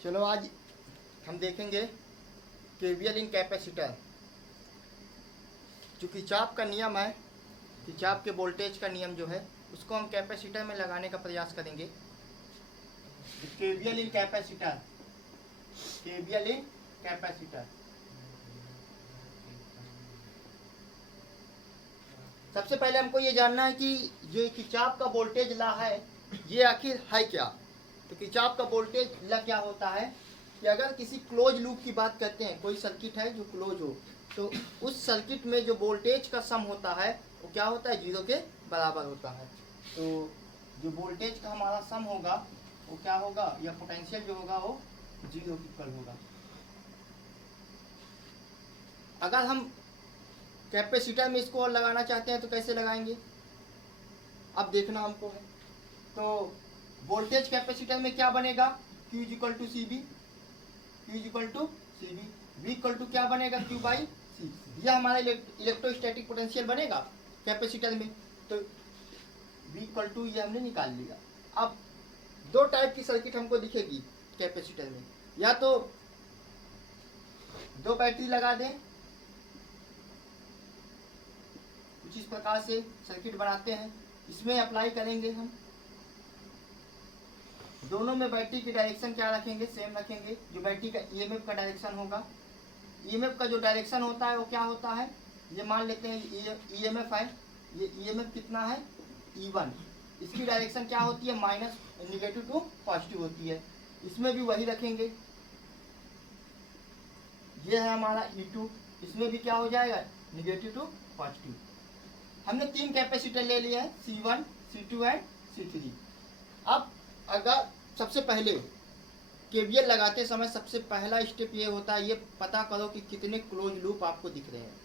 चलो आज हम देखेंगे केवीएल इन कैपेसिटर। जो किरचॉफ का नियम है, किरचॉफ के वोल्टेज का नियम जो है उसको हम कैपेसिटर में लगाने का प्रयास करेंगे। केवीएल इन कैपेसिटर, केवीएल इन कैपेसिटर। सबसे पहले हमको ये जानना है कि जो किरचॉफ का वोल्टेज लॉ है ये आखिर है क्या। तो किरचॉफ का वोल्टेज लॉ क्या होता है कि अगर किसी क्लोज लूप की बात करते हैं, कोई सर्किट है जो क्लोज हो, तो उस सर्किट में जो वोल्टेज का सम होता है वो क्या होता है, जीरो के बराबर होता है। तो जो वोल्टेज का हमारा सम होगा वो क्या होगा, या पोटेंशियल जो होगा वो जीरो के इक्वल होगा। अगर हम कैपेसिटर में इसको और लगाना चाहते हैं तो कैसे लगाएंगे, अब देखना हमको है। तो वोल्टेज कैपेसिटर में क्या बनेगा, Q equal to C B, Q equal to C B, V equal to क्या बनेगा, Q बाई सी। यह हमारा इलेक्ट्रोस्टैटिक पोटेंशियल बनेगा कैपेसिटर में। तो V इक्वल टू ये हमने निकाल लिया। अब दो टाइप की सर्किट हमको दिखेगी कैपेसिटर में, या तो दो बैटरी लगा दें, कुछ इस प्रकार से सर्किट बनाते हैं, इसमें अप्लाई करेंगे हम। दोनों में बैटरी की डायरेक्शन क्या रखेंगे, सेम रखेंगे। जो बैटरी का ईएमएफ का डायरेक्शन होगा, ईएमएफ का जो डायरेक्शन होता है वो क्या होता है, ये मान लेते हैं ईएमएफ है, ये ईएमएफ कितना है, E1। इसकी डायरेक्शन क्या होती है, माइनस निगेटिव टू पॉजिटिव होती है। इसमें भी वही रखेंगे। ये है हमारा E2, इसमें भी क्या हो जाएगा, निगेटिव टू पॉजिटिव। हमने तीन कैपेसिटर ले लिए हैं, C1, C2 एंड C3। अब अगर सबसे पहले केवीएल लगाते समय सबसे पहला स्टेप ये होता है, ये पता करो कि कितने क्लोज लूप आपको दिख रहे हैं।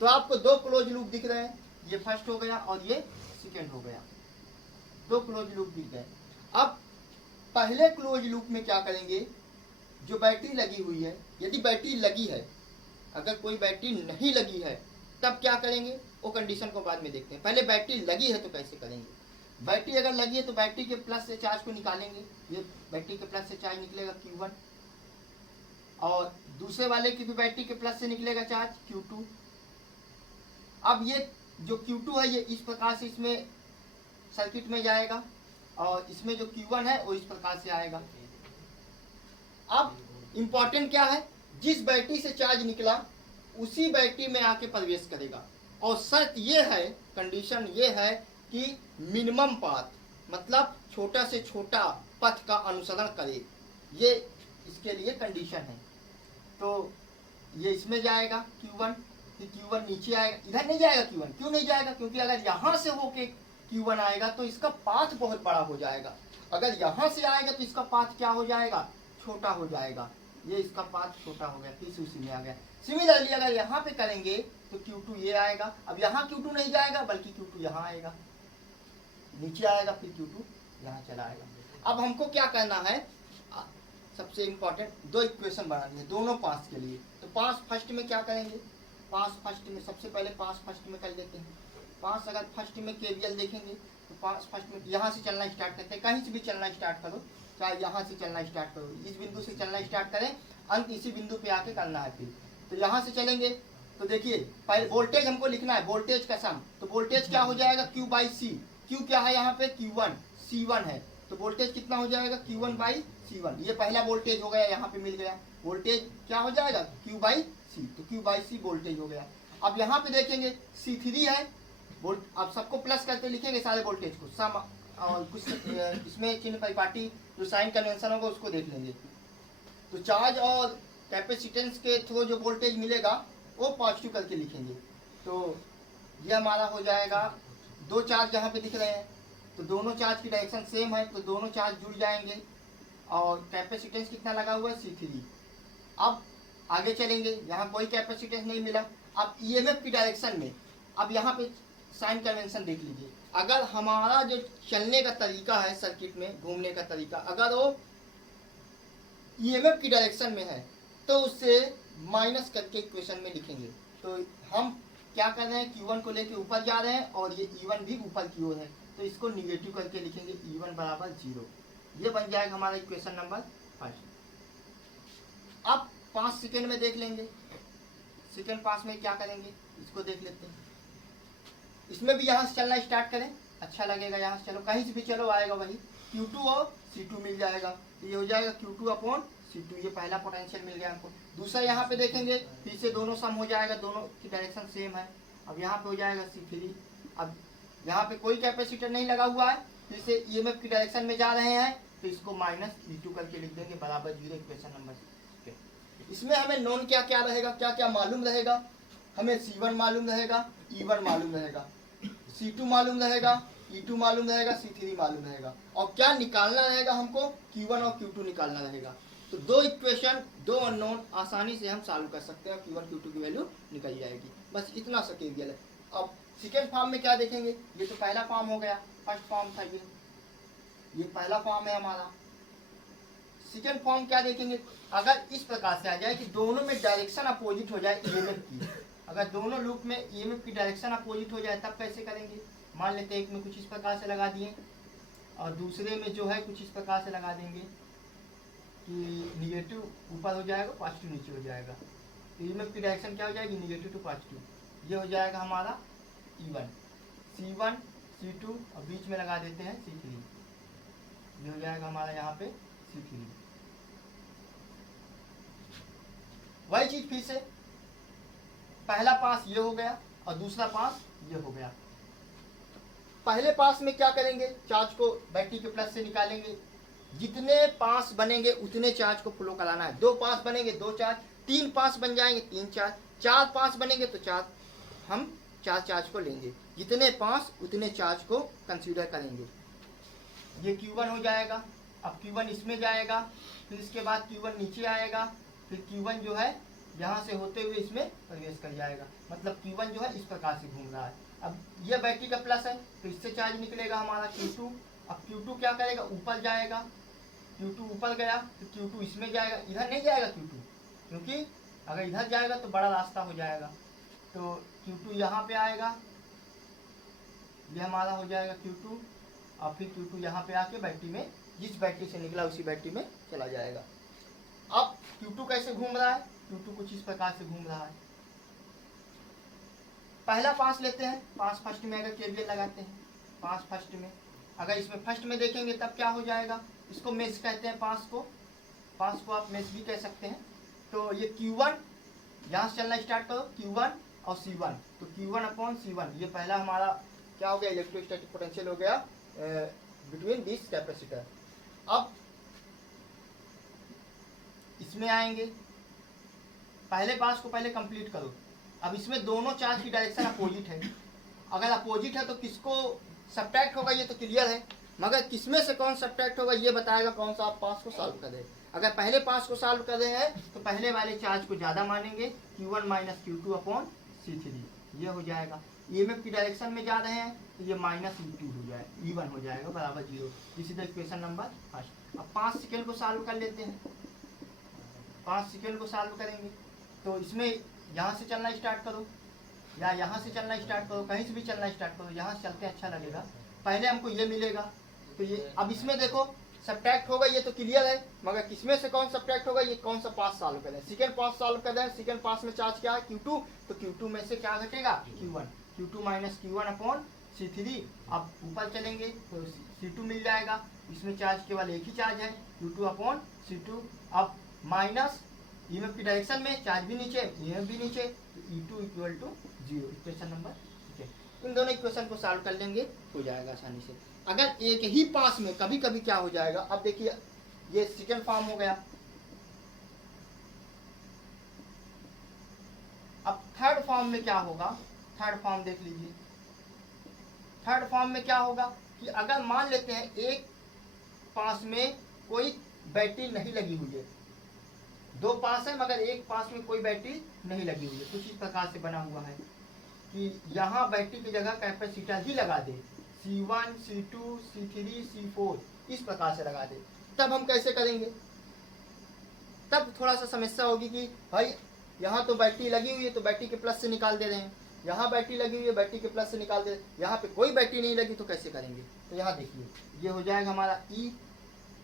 तो आपको दो क्लोज लूप दिख रहे हैं, ये फर्स्ट हो गया और ये सेकेंड हो गया, दो क्लोज लूप दिख गए। अब पहले क्लोज लूप में क्या करेंगे, जो बैटरी लगी हुई है, यदि बैटरी लगी है, अगर कोई बैटरी नहीं लगी है तब क्या करेंगे, वो कंडीशन को बाद में देखते हैं। पहले बैटरी लगी है तो कैसे करेंगे। बैटरी अगर लगी है तो बैटरी के प्लस से चार्ज को निकालेंगे, ये बैटरी के प्लस से चार्ज निकलेगा Q1, और दूसरे वाले की भी बैटरी के प्लस से निकलेगा चार्ज Q2। अब ये जो Q2 है ये इस प्रकार से इसमें सर्किट में जाएगा, और इसमें जो Q1 है वो इस प्रकार से आएगा। अब इंपॉर्टेंट क्या है, जिस बैटरी से चार्ज निकला उसी बैटरी में आके प्रवेश करेगा, और शर्त ये है, कंडीशन ये है कि मिनिमम पाथ, मतलब छोटा से छोटा पथ का अनुसरण करे, ये इसके लिए कंडीशन है। तो ये इसमें जाएगा Q1, फिर Q1 नीचे आएगा, इधर नहीं जाएगा Q1। क्यों नहीं जाएगा, क्योंकि अगर यहाँ से होके Q1 आएगा तो इसका पाथ बहुत बड़ा हो जाएगा, अगर यहाँ से आएगा तो इसका पाथ क्या हो जाएगा, छोटा हो जाएगा। ये इसका पाथ छोटा हो गया, फिर उसी में आ गया। सिमिलरली अगर यहाँ पे करेंगे तो Q2 ये आएगा, अब यहाँ Q2 नहीं जाएगा बल्कि Q2 यहाँ आएगा, नीचे आएगा, फिर Q2 यहाँ चला आएगा। अब हमको क्या करना है, सबसे इंपॉर्टेंट दो इक्वेशन बनानी है दोनों पास के लिए। तो पास फर्स्ट में क्या करेंगे, पास फर्स्ट में सबसे पहले पास फर्स्ट में कर लेते हैं। पास अगर फर्स्ट में केवीएल देखेंगे तो पास फर्स्ट में यहाँ से चलना स्टार्ट करते हैं, कहीं से भी चलना स्टार्ट करो, चाहे यहाँ से चलना स्टार्ट करो, इस बिंदु से चलना स्टार्ट करें, अंत इसी बिंदु पे आके करना है। फिर तो यहाँ से चलेंगे तो देखिए पहले वोल्टेज हमको लिखना है, वोल्टेज का सम। तो वोल्टेज क्या हो जाएगा, Q बाई सी। Q क्या है यहाँ पे, Q1, C1 है, तो वोल्टेज कितना हो जाएगा, Q1 बाई C1। ये पहला वोल्टेज हो गया, यहाँ पे मिल गया। वोल्टेज क्या हो जाएगा, Q बाई सी, तो Q बाई सी वोल्टेज हो गया। अब यहाँ पे देखेंगे C3 है, अब सबको प्लस करके लिखेंगे सारे वोल्टेज को, सम, और कुछ इसमें चिन्ह परिपाटी जो साइन कन्वेंशन होगा उसको देख लेंगे। तो चार्ज और कैपेसिटेंस के थ्रू जो वोल्टेज मिलेगा वो पॉजिटिव करके लिखेंगे। तो ये हमारा हो जाएगा, दो चार्ज यहाँ पे दिख रहे हैं तो दोनों चार्ज की डायरेक्शन सेम है, तो दोनों चार्ज जुड़ जाएंगे, और कैपेसिटेंस कितना लगा हुआ है, C3। अब आगे चलेंगे, यहाँ कोई कैपेसिटेंस नहीं मिला। अब ईएमएफ की डायरेक्शन में, अब यहाँ पे साइन कन्वेंशन देख लीजिए, अगर हमारा जो चलने का तरीका है सर्किट में, घूमने का तरीका, अगर वो ईएमएफ की डायरेक्शन में है तो उससे माइनस करके इक्वेशन में लिखेंगे। तो हम क्या कर रहे हैं, Q1 को लेके ऊपर जा रहे हैं और ये E1 भी ऊपर की ओर है, तो इसको निगेटिव करके लिखेंगे, E1 बराबर 0। ये बन जाएगा हमारा इक्वेशन नंबर 5। अब 5 सेकेंड में देख लेंगे, सेकेंड पास में क्या करेंगे इसको देख लेते हैं। इसमें भी यहाँ से चलना स्टार्ट करें, अच्छा लगेगा। यहाँ से चलो, कहीं से भी चलो आएगा वही Q2 और C2 मिल जाएगा। तो ये हो जाएगा Q2 अपॉन C2, ये पहला पोटेंशियल मिल गया हमको। दूसरा यहाँ पे देखेंगे, फिर से दोनों सम हो जाएगा, दोनों की डायरेक्शन सेम है। अब यहाँ पे हो जाएगा C3। अब यहाँ पे कोई कैपेसिटर नहीं लगा हुआ है, फिर से EMF की डायरेक्शन में जा रहे हैं, तो इसको माइनस E2 करके लिख देंगे बराबर 0, इक्वेशन नंबर 6। इसमें हमें नॉन क्या क्या रहेगा, क्या क्या मालूम रहेगा, हमें C1 मालूम रहेगा, E1 मालूम रहेगा, C2 मालूम रहेगा, E2 मालूम रहेगा, C3 मालूम रहेगा, और क्या निकालना रहेगा हमको, Q1 और Q2 निकालना रहेगा। तो दो इक्वेशन, दो अननोन आसानी से हम सॉल्व कर सकते हैं, Q1 Q2 की वैल्यू निकल जाएगी। बस इतना सा केवल है। अब सेकेंड फॉर्म में क्या देखेंगे, ये तो पहला फॉर्म हो गया, फर्स्ट फॉर्म था ये पहला फॉर्म है हमारा। सेकेंड फॉर्म क्या देखेंगे, अगर इस प्रकार से आ जाए कि दोनों में डायरेक्शन अपोजिट हो जाए EMF की, अगर दोनों लूप में EMF की डायरेक्शन अपोजिट हो जाए तब कैसे करेंगे। मान लेते हैं एक में कुछ इस प्रकार से लगा दिए और दूसरे में जो है कुछ इस प्रकार से लगा देंगे कि निगेटिव ऊपर हो जाएगा, पॉजिटिव नीचे हो जाएगा। तो EMF की डायरेक्शन क्या हो जाएगी, निगेटिव टू पॉजिटिव। ये हो जाएगा हमारा E1, C1 C2 और बीच में लगा देते हैं C3, ये हो जाएगा हमारा यहाँ पे C3। वही चीज फिर से, पहला पास ये हो गया और दूसरा पास ये हो गया। पहले पास में क्या करेंगे, चार्ज को बैटरी के प्लस से निकालेंगे, जितने पास बनेंगे उतने चार्ज को फ्लो कराना है। 2 पास बनेंगे 2 चार्ज, 3 पास बन जाएंगे 3 चार्ज, 4 पास बनेंगे तो 4, हम 4 चार्ज को लेंगे, जितने पास उतने चार्ज को कंसीडर करेंगे। ये Q1 हो जाएगा। अब Q1 इसमें जाएगा, फिर इसके बाद Q1 नीचे आएगा, फिर Q1 जो है यहाँ से होते हुए इसमें प्रवेश कर जाएगा। मतलब Q1 जो है इस प्रकार से घूम रहा है। अब ये बैटरी का प्लस है तो इससे चार्ज निकलेगा हमारा Q2। अब Q2 क्या करेगा, ऊपर जाएगा, Q2 ऊपर गया तो Q2 इसमें जाएगा, इधर नहीं जाएगा Q2, क्योंकि अगर इधर जाएगा तो बड़ा रास्ता हो जाएगा। तो Q2 यहाँ पे आएगा, ये हमारा हो जाएगा Q2, और फिर Q2 यहाँ पे आके बैटरी में, जिस बैटरी से निकला उसी बैटरी में चला जाएगा। अब Q2 कैसे घूम रहा है, Q2 कुछ इस प्रकार से घूम रहा है। पहला पास लेते हैं, पास फर्स्ट में अगर KVL लगाते हैं, पास फर्स्ट में, अगर इसमें फर्स्ट में देखेंगे तब क्या हो जाएगा, इसको मेश कहते हैं, पास को आप मेश भी कह सकते हैं। तो ये Q1 यहाँ से चलना स्टार्ट करो, Q1 और C1, तो Q1 अपॉन C1, ये पहला हमारा क्या हो गया, इलेक्ट्रोस्टैटिक पोटेंशियल हो गया बिटवीन दिस कैपेसिटर। अब इसमें आएंगे, पहले पास को पहले कंप्लीट करो। अब इसमें दोनों चार्ज की डायरेक्शन अपोजिट है, अगर अपोजिट है तो किसको सब्ट्रैक्ट होगा ये तो क्लियर है, मगर किसमें से कौन सब्ट्रैक्ट होगा ये बताएगा कौन सा आप पास को सॉल्व कर रहे हैं। अगर पहले पास को सॉल्व कर रहे हैं तो पहले वाले चार्ज को ज़्यादा मानेंगे, Q1 minus Q2 upon C3, ये हो जाएगा। EMF की डायरेक्शन में जा रहे हैं तो ये माइनस E2 हो जाएगा, E1 हो जाएगा बराबर 0। This is the equation number first. अब 5 सेकेंड को सॉल्व कर लेते हैं, 5 सेकेंड को सॉल्व करेंगे तो इसमें यहाँ से चलना स्टार्ट करो या यहाँ से चलना स्टार्ट करो, कहीं से भी चलना स्टार्ट करो, यहाँ से चलते अच्छा लगेगा। पहले हमको ये मिलेगा, तो ये अब इसमें देखो सब्ट्रैक्ट होगा, ये तो क्लियर है, मगर किसमें से कौन सब्ट्रैक्ट होगा, ये कौन सा पास सॉल्व करें, सेकेंड पास सॉल्व कर रहे हैं। सेकेंड पास में चार्ज क्या है Q2, तो Q2 में से क्या घटेगा Q1, Q2 minus Q1 upon C3। अब ऊपर चलेंगे तो C2 मिल जाएगा, इसमें चार्ज केवल एक ही चार्ज है Q2 अपॉन C2। अब माइनस EMF की डायरेक्शन में चार्ज भी नीचे, EMF भी नीचे, तो E2 equal to 0, equation number, ठीक है। इन दोनों इक्वेशन को सॉल्व कर लेंगे, हो जाएगा आसानी से। अगर एक ही पास में कभी कभी क्या हो जाएगा, अब देखिए ये सेकेंड फॉर्म हो गया। अब थर्ड फॉर्म में क्या होगा, थर्ड फॉर्म देख लीजिए। थर्ड फॉर्म में क्या होगा कि अगर मान लेते हैं एक पास में कोई बैटरी नहीं लगी हुई है, 2 पास है मगर एक पास में कोई बैटरी नहीं लगी हुई है, कुछ इस प्रकार से बना हुआ है कि यहाँ बैटरी की जगह कैपेसिटर ही लगा दे, C1 C2 C3 C4 इस प्रकार से लगा दे। तब हम कैसे करेंगे, तब थोड़ा सा समस्या होगी कि भाई यहाँ तो बैटरी लगी हुई है तो बैटरी के प्लस से निकाल दे रहे हैं, यहाँ बैटरी लगी हुई है बैटरी के प्लस से निकाल दे, यहाँ पे कोई बैटरी नहीं लगी तो कैसे करेंगे। तो यहाँ देखिए ये हो जाएगा हमारा E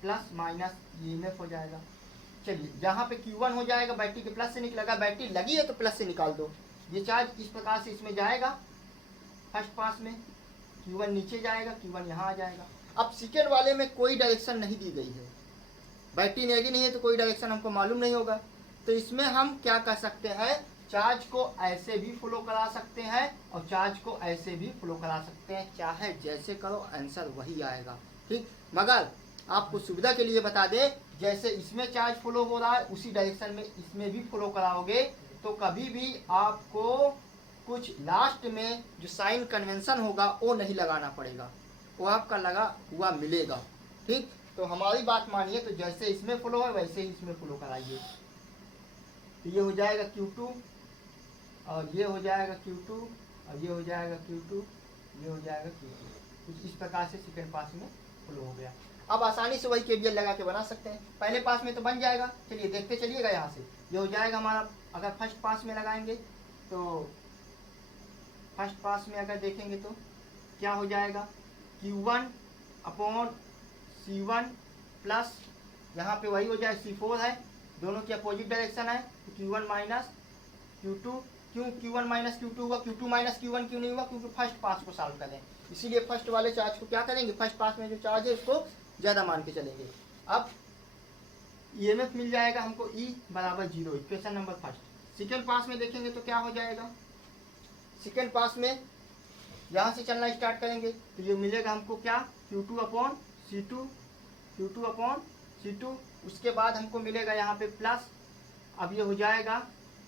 प्लस माइनस ईएमएफ हो जाएगा। चलिए जहाँ पे Q1 हो जाएगा बैटरी के प्लस से निकलेगा, बैटरी लगी है तो प्लस से निकाल दो। ये चार्ज इस प्रकार से इसमें जाएगा फर्स्ट पास में, Q1 नीचे जाएगा, Q1 यहाँ आ जाएगा। अब सेकेंड वाले में कोई डायरेक्शन नहीं दी गई है, बैटरी नेगी नहीं है तो कोई डायरेक्शन हमको मालूम नहीं होगा। तो इसमें हम क्या कर सकते हैं, चार्ज को ऐसे भी फ्लो करा सकते हैं और चार्ज को ऐसे भी फ्लो करा सकते हैं, चाहे जैसे करो आंसर वही आएगा। ठीक, मगर आपको सुविधा के लिए बता दें, जैसे इसमें चार्ज फ्लो हो रहा है उसी डायरेक्शन में इसमें भी फ्लो कराओगे तो कभी भी आपको कुछ लास्ट में जो साइन कन्वेंशन होगा वो नहीं लगाना पड़ेगा, वो आपका लगा हुआ मिलेगा। ठीक, तो हमारी बात मानिए, तो जैसे इसमें फ्लो है वैसे ही इसमें फ्लो कराइए। तो ये हो जाएगा Q2 और ये हो जाएगा Q2 और ये हो जाएगा Q2, ये हो जाएगा Q2। कुछ इस प्रकार से सेकेंड पास में फ्लो हो गया। अब आसानी से वही केवीएल लगा के बना सकते हैं, पहले पास में तो बन जाएगा। चलिए देखते चलिएगा, यहाँ से ये हो जाएगा हमारा, अगर फर्स्ट पास में लगाएंगे तो फर्स्ट पास में अगर देखेंगे तो क्या हो जाएगा, Q1 अपॉन C1 प्लस यहाँ पे वही हो जाए C4 है, दोनों की अपोजिट डायरेक्शन है, तो Q1 माइनस Q2। क्यों Q1 माइनस Q2 हुआ, Q2 माइनस Q1 क्यों नहीं हुआ, क्योंकि फर्स्ट पास को सॉल्व करें, इसीलिए फर्स्ट वाले चार्ज को क्या करेंगे, फर्स्ट पास में जो चार्ज है उसको ज़्यादा मान के चलेंगे। अब ईएमएफ मिल जाएगा हमको E बराबर 0, इक्वेशन नंबर फर्स्ट। सेकेंड पास में देखेंगे तो क्या हो जाएगा, सेकेंड पास में यहाँ से चलना स्टार्ट करेंगे तो ये मिलेगा हमको क्या, Q2 upon C2, Q2 upon C2। उसके बाद हमको मिलेगा यहाँ पे प्लस, अब ये हो जाएगा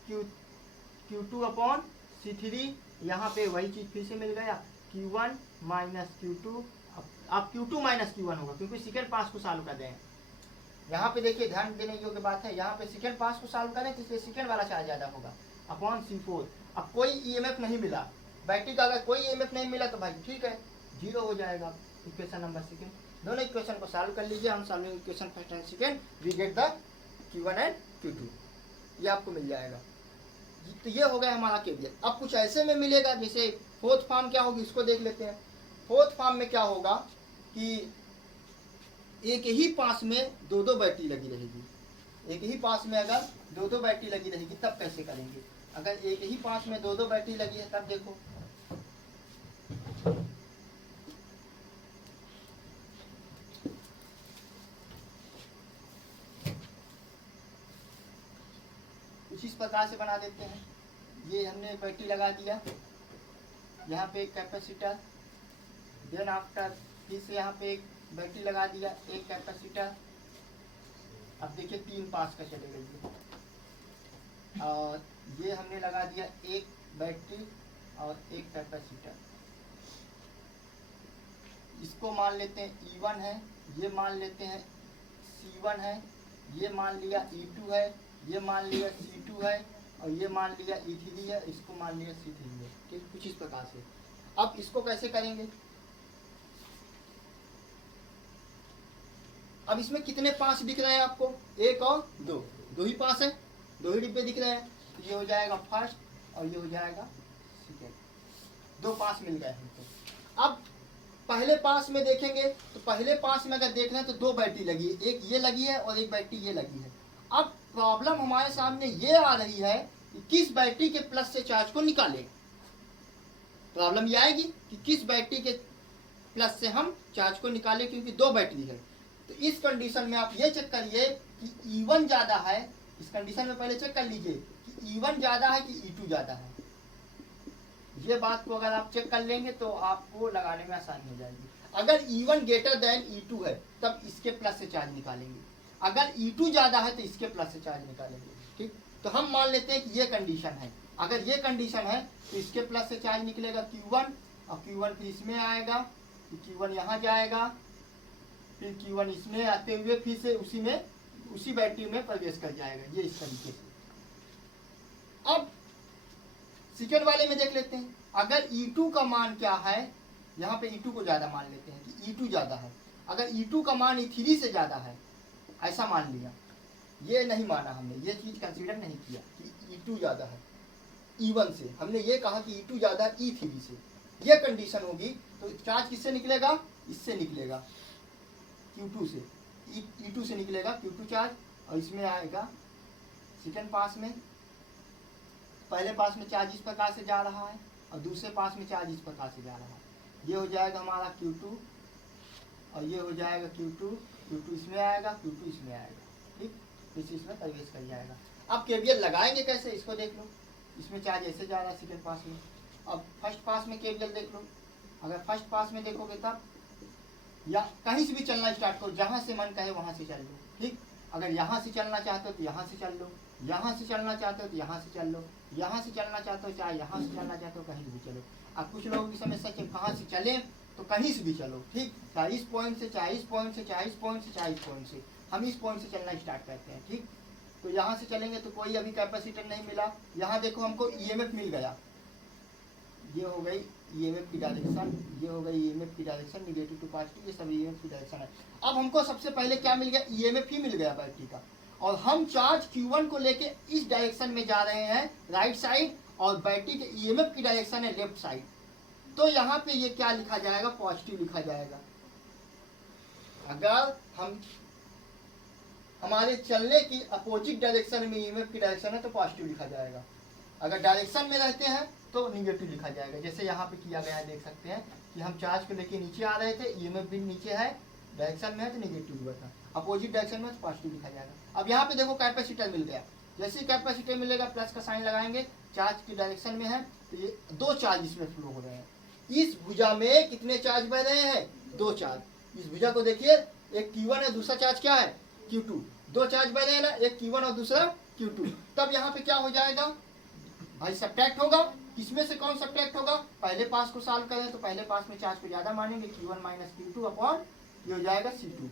Q2 अपॉन C3, यहाँ पे वही चीज़ फिर से मिल गया, Q1 माइनस Q2। अब Q2 माइनस Q1 होगा क्योंकि सेकेंड पास को सॉल्व कर दें। यहाँ पे देखिए ध्यान देने योग्य बात है, यहाँ पे सेकेंड पास को सॉल्व करें तो इसलिए सेकेंड वाला चार्ज ज़्यादा होगा, अपॉन C4। अब कोई ईएमएफ नहीं मिला बैटरी का, अगर कोई ईएमएफ नहीं मिला तो भाई ठीक है 0 हो जाएगा इक्वेशन नंबर सेकेंड। दोनों इक्वेशन को सॉल्व कर लीजिए, हम solving equation first and second, we get the Q1 and Q2, ये आपको मिल जाएगा। तो ये हो गया हमारा केवीएल। अब कुछ ऐसे में मिलेगा, जैसे फोर्थ फॉर्म क्या होगी इसको देख लेते हैं। फोर्थ फॉर्म में क्या होगा कि एक ही पास में दो दो बैटरी लगी रहेगी, एक ही पास में अगर दो दो बैटरी लगी रहेगी तब कैसे करेंगे। अगर एक ही पास में दो दो बैटरी लगी है तब देखो, कुछ इस प्रकार से बना देते हैं। ये हमने बैटरी लगा दिया, यहाँ पे एक कैपेसिटर, देन आफ्टर फिर से यहाँ पे एक बैटरी लगा दिया, एक कैपेसिटर। अब देखिए 3 पास का चलेगा ये, और ये हमने लगा दिया एक बैटरी और एक कैपेसिटर। इसको मान लेते हैं E1 है, ये मान लेते हैं C1 है, ये मान लिया E2 है, ये मान लिया C2 है और ये मान लिया E3 है, इसको मान लिया C3 है। ठीक, कुछ इस प्रकार से। अब इसको कैसे करेंगे, अब इसमें कितने पास दिख रहे हैं आपको, 1 और 2, 2 ही पास है, 2 ही डिब्बे दिख रहे हैं। तो ये हो जाएगा फर्स्ट और ये हो जाएगा सेकेंड, 2 पास मिल गए हमको। अब पहले पास में देखेंगे तो पहले पास में अगर देख रहे हैं तो 2 बैटरी लगी है, एक ये लगी है और एक बैटरी ये लगी है। अब प्रॉब्लम हमारे सामने ये आ रही है कि किस बैटरी के प्लस से चार्ज को निकालें। प्रॉब्लम ये आएगी कि किस बैटरी के प्लस से हम चार्ज को निकालें, क्योंकि 2 बैटरी है। तो इस कंडीशन में आप ये चेक करिए कि E1 ज़्यादा है, इस कंडीशन में पहले चेक कर लीजिए कि E1 ज़्यादा है कि E2 ज़्यादा है। ये बात को अगर आप चेक कर लेंगे तो आपको लगाने में आसानी हो जाएगी। अगर E1 ग्रेटर देन E2 है तब इसके प्लस से चार्ज निकालेंगे, अगर E2 ज़्यादा है तो इसके प्लस से चार्ज निकालेंगे। ठीक, तो हम मान लेते हैं कि ये कंडीशन है, अगर ये कंडीशन है तो इसके प्लस से चार्ज निकलेगा Q1 और Q1 फिर इसमें आएगा, Q1 यहाँ जाएगा, फिर Q1 इसमें आते हुए फिर से उसी बैटरी में प्रवेश कर जाएगा, ये इस तरीके से। अब सेकेंड वाले में देख लेते हैं, अगर E2 का मान क्या है, यहाँ पे E2 को ज़्यादा मान लेते हैं कि E2 ज़्यादा है। अगर E2 का मान E3 से ज़्यादा है, ऐसा मान लिया, ये नहीं माना हमने, ये चीज़ कंसीडर नहीं किया कि E2 ज़्यादा है E1 से, हमने ये कहा कि E2 ज़्यादा है E3 से। ये कंडीशन होगी तो चार्ज किससे निकलेगा, इससे निकलेगा Q2 से। E2 से निकलेगा Q2 चार्ज और इसमें आएगा सेकेंड पास में। पहले पास में चार्ज इस प्रकार से जा रहा है और दूसरे पास में चार्ज इस प्रकार से जा रहा है। ये हो जाएगा हमारा Q2 और ये हो जाएगा Q2 इसमें आएगा, Q2 इसमें आएगा, ठीक, इसी इसमें प्रवेश कर जाएगा। अब केवीएल लगाएंगे कैसे, इसको देख लो। इसमें चार्ज ऐसे जा रहा है सेकेंड पास में। अब फर्स्ट पास में केवीएल देख लो। अगर फर्स्ट पास में देखोगे तब या कहीं से भी चलना स्टार्ट करो, जहाँ से मन कहे वहाँ से चल लो, ठीक। अगर यहाँ से चलना चाहते हो तो यहाँ से चल लो, यहाँ से चलना चाहते हो तो यहाँ से चल लो, यहाँ से चलना चाहते हो चाहे यहाँ से चलना चाहते हो कहीं भी चलो। अब कुछ लोगों की समस्या है कहाँ से चले, तो कहीं से भी चलो, ठीक, चाहे इस पॉइंट से, चाहे इस पॉइंट से, चाहे इस पॉइंट से, चाहे इस पॉइंट से। हम इस पॉइंट से चलना स्टार्ट करते हैं, ठीक। तो यहाँ से चलेंगे तो कोई अभी कैपेसिटर नहीं मिला। यहाँ देखो हमको ईएमएफ मिल गया, ये हो गई ईएमएफ की डायरेक्शन, ये हो गई ईएमएफ की डायरेक्शन, नेगेटिव टू पॉजिटिव, ये सब ईएमएफ की डायरेक्शन है। अब हमको सबसे पहले क्या मिल गया, ईएमएफ ही मिल गया बैटरी का, और हम चार्ज Q1 को लेके इस डायरेक्शन में जा रहे हैं राइट साइड, और बैटरी के ईएमएफ की डायरेक्शन है लेफ्ट साइड। तो यहाँ पे ये क्या लिखा जाएगा, पॉजिटिव लिखा जाएगा। अगर हम हमारे चलने की अपोजिट डायरेक्शन में ईएमएफ की डायरेक्शन है तो पॉजिटिव लिखा जाएगा। अगर डायरेक्शन में रहते हैं तो निगेटिव लिखा जाएगा। जैसे यहाँ पे किया गया है, देख सकते हैं कि हम चार्ज को लेके नीचे आ रहे थे, ईएमएफ भी नीचे है, डायरेक्शन में है तो निगेटिव हुआ था, अपोजिट डायरेक्शन में तो पॉजिटिव लिखा जाएगा। अब यहाँ पे देखो कैपेसिटर मिल गया, जैसे ही कैपेसिटर मिलेगा प्लस का साइन लगाएंगे, चार्ज की डायरेक्शन में है तो ये दो चार्ज इसमें फ्लो हो रहे हैं। इस भुजा में कितने चार्ज बह रहे हैं, दो चार्ज। इस भुजा को देखिए, एक Q1 है, दूसरा चार्ज क्या है Q2, दो चार्ज बह रहे हैं ना, एक Q1 और दूसरा Q2। तब यहाँ पे क्या हो जाएगा भाई, सब्ट्रैक्ट होगा। किसमें से कौन सब्ट्रैक्ट होगा, पहले पास को सॉल्व करें तो पहले पास में चार्ज को ज्यादा मानेंगे, Q1 माइनस Q2 अपॉन ये हो जाएगा C2।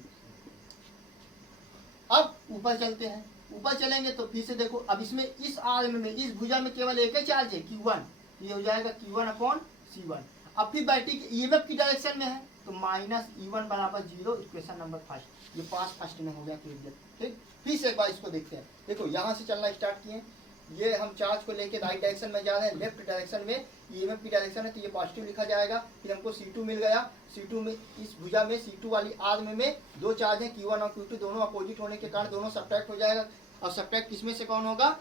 अब ऊपर चलते हैं, ऊपर चलेंगे तो फिर से देखो, अब इसमें इस आर्म में, इस भुजा में केवल एक ही चार्ज है Q1, ये हो जाएगा Q1 अपॉन C1। अब फिर बैटरी के ईएमएफ की डायरेक्शन में है तो माइनस E1 बराबर 0, इक्वेशन नंबर फर्स्ट। ये पास फर्स्ट में हो गया केवीएल, ठीक। फिर से एक बार इसको देखते हैं। देखो यहाँ से चलना स्टार्ट किए, ये हम चार्ज को लेके राइट डायरेक्शन में जा रहे हैं, लेफ्ट डायरेक्शन में ईएमएफ की डायरेक्शन है तो ये पॉजिटिव लिखा जाएगा। फिर हमको C2 मिल गया, C2 में इस भुजा में C2 वाली आर्म में दो चार्ज हैं Q1 और Q2, दोनों अपोजिट होने के कारण दोनों सब्ट्रैक्ट हो जाएगा। और सब्ट्रैक्ट किसमें से कौन होगा,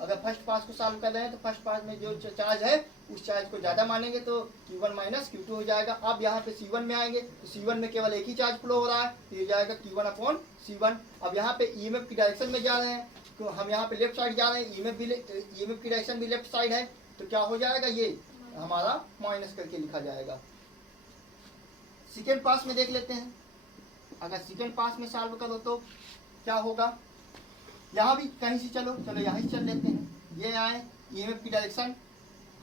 अगर फर्स्ट पास को सॉल्व कर रहे हैं तो फर्स्ट पास में जो चार्ज है उस चार्ज को ज्यादा मानेंगे तो Q1 माइनस Q2 हो जाएगा। अब यहाँ पे C1 में आएंगे तो C1 में केवल एक ही चार्ज फ्लो हो रहा है तो ये जाएगा Q1 अपॉन C1। अब यहाँ पे ईएमएफ की डायरेक्शन में जा रहे हैं तो हम यहाँ पे लेफ्ट साइड जा रहे हैं, ईएमएफ की डायरेक्शन भी लेफ्ट साइड है तो क्या हो जाएगा, ये हमारा माइनस करके लिखा जाएगा। सेकेंड पास में देख लेते हैं, अगर सेकेंड पास में सॉल्व करो तो क्या होगा, यहाँ भी कहीं से चलो यहाँ से चल लेते हैं। ये आए ईएमएफ की डायरेक्शन,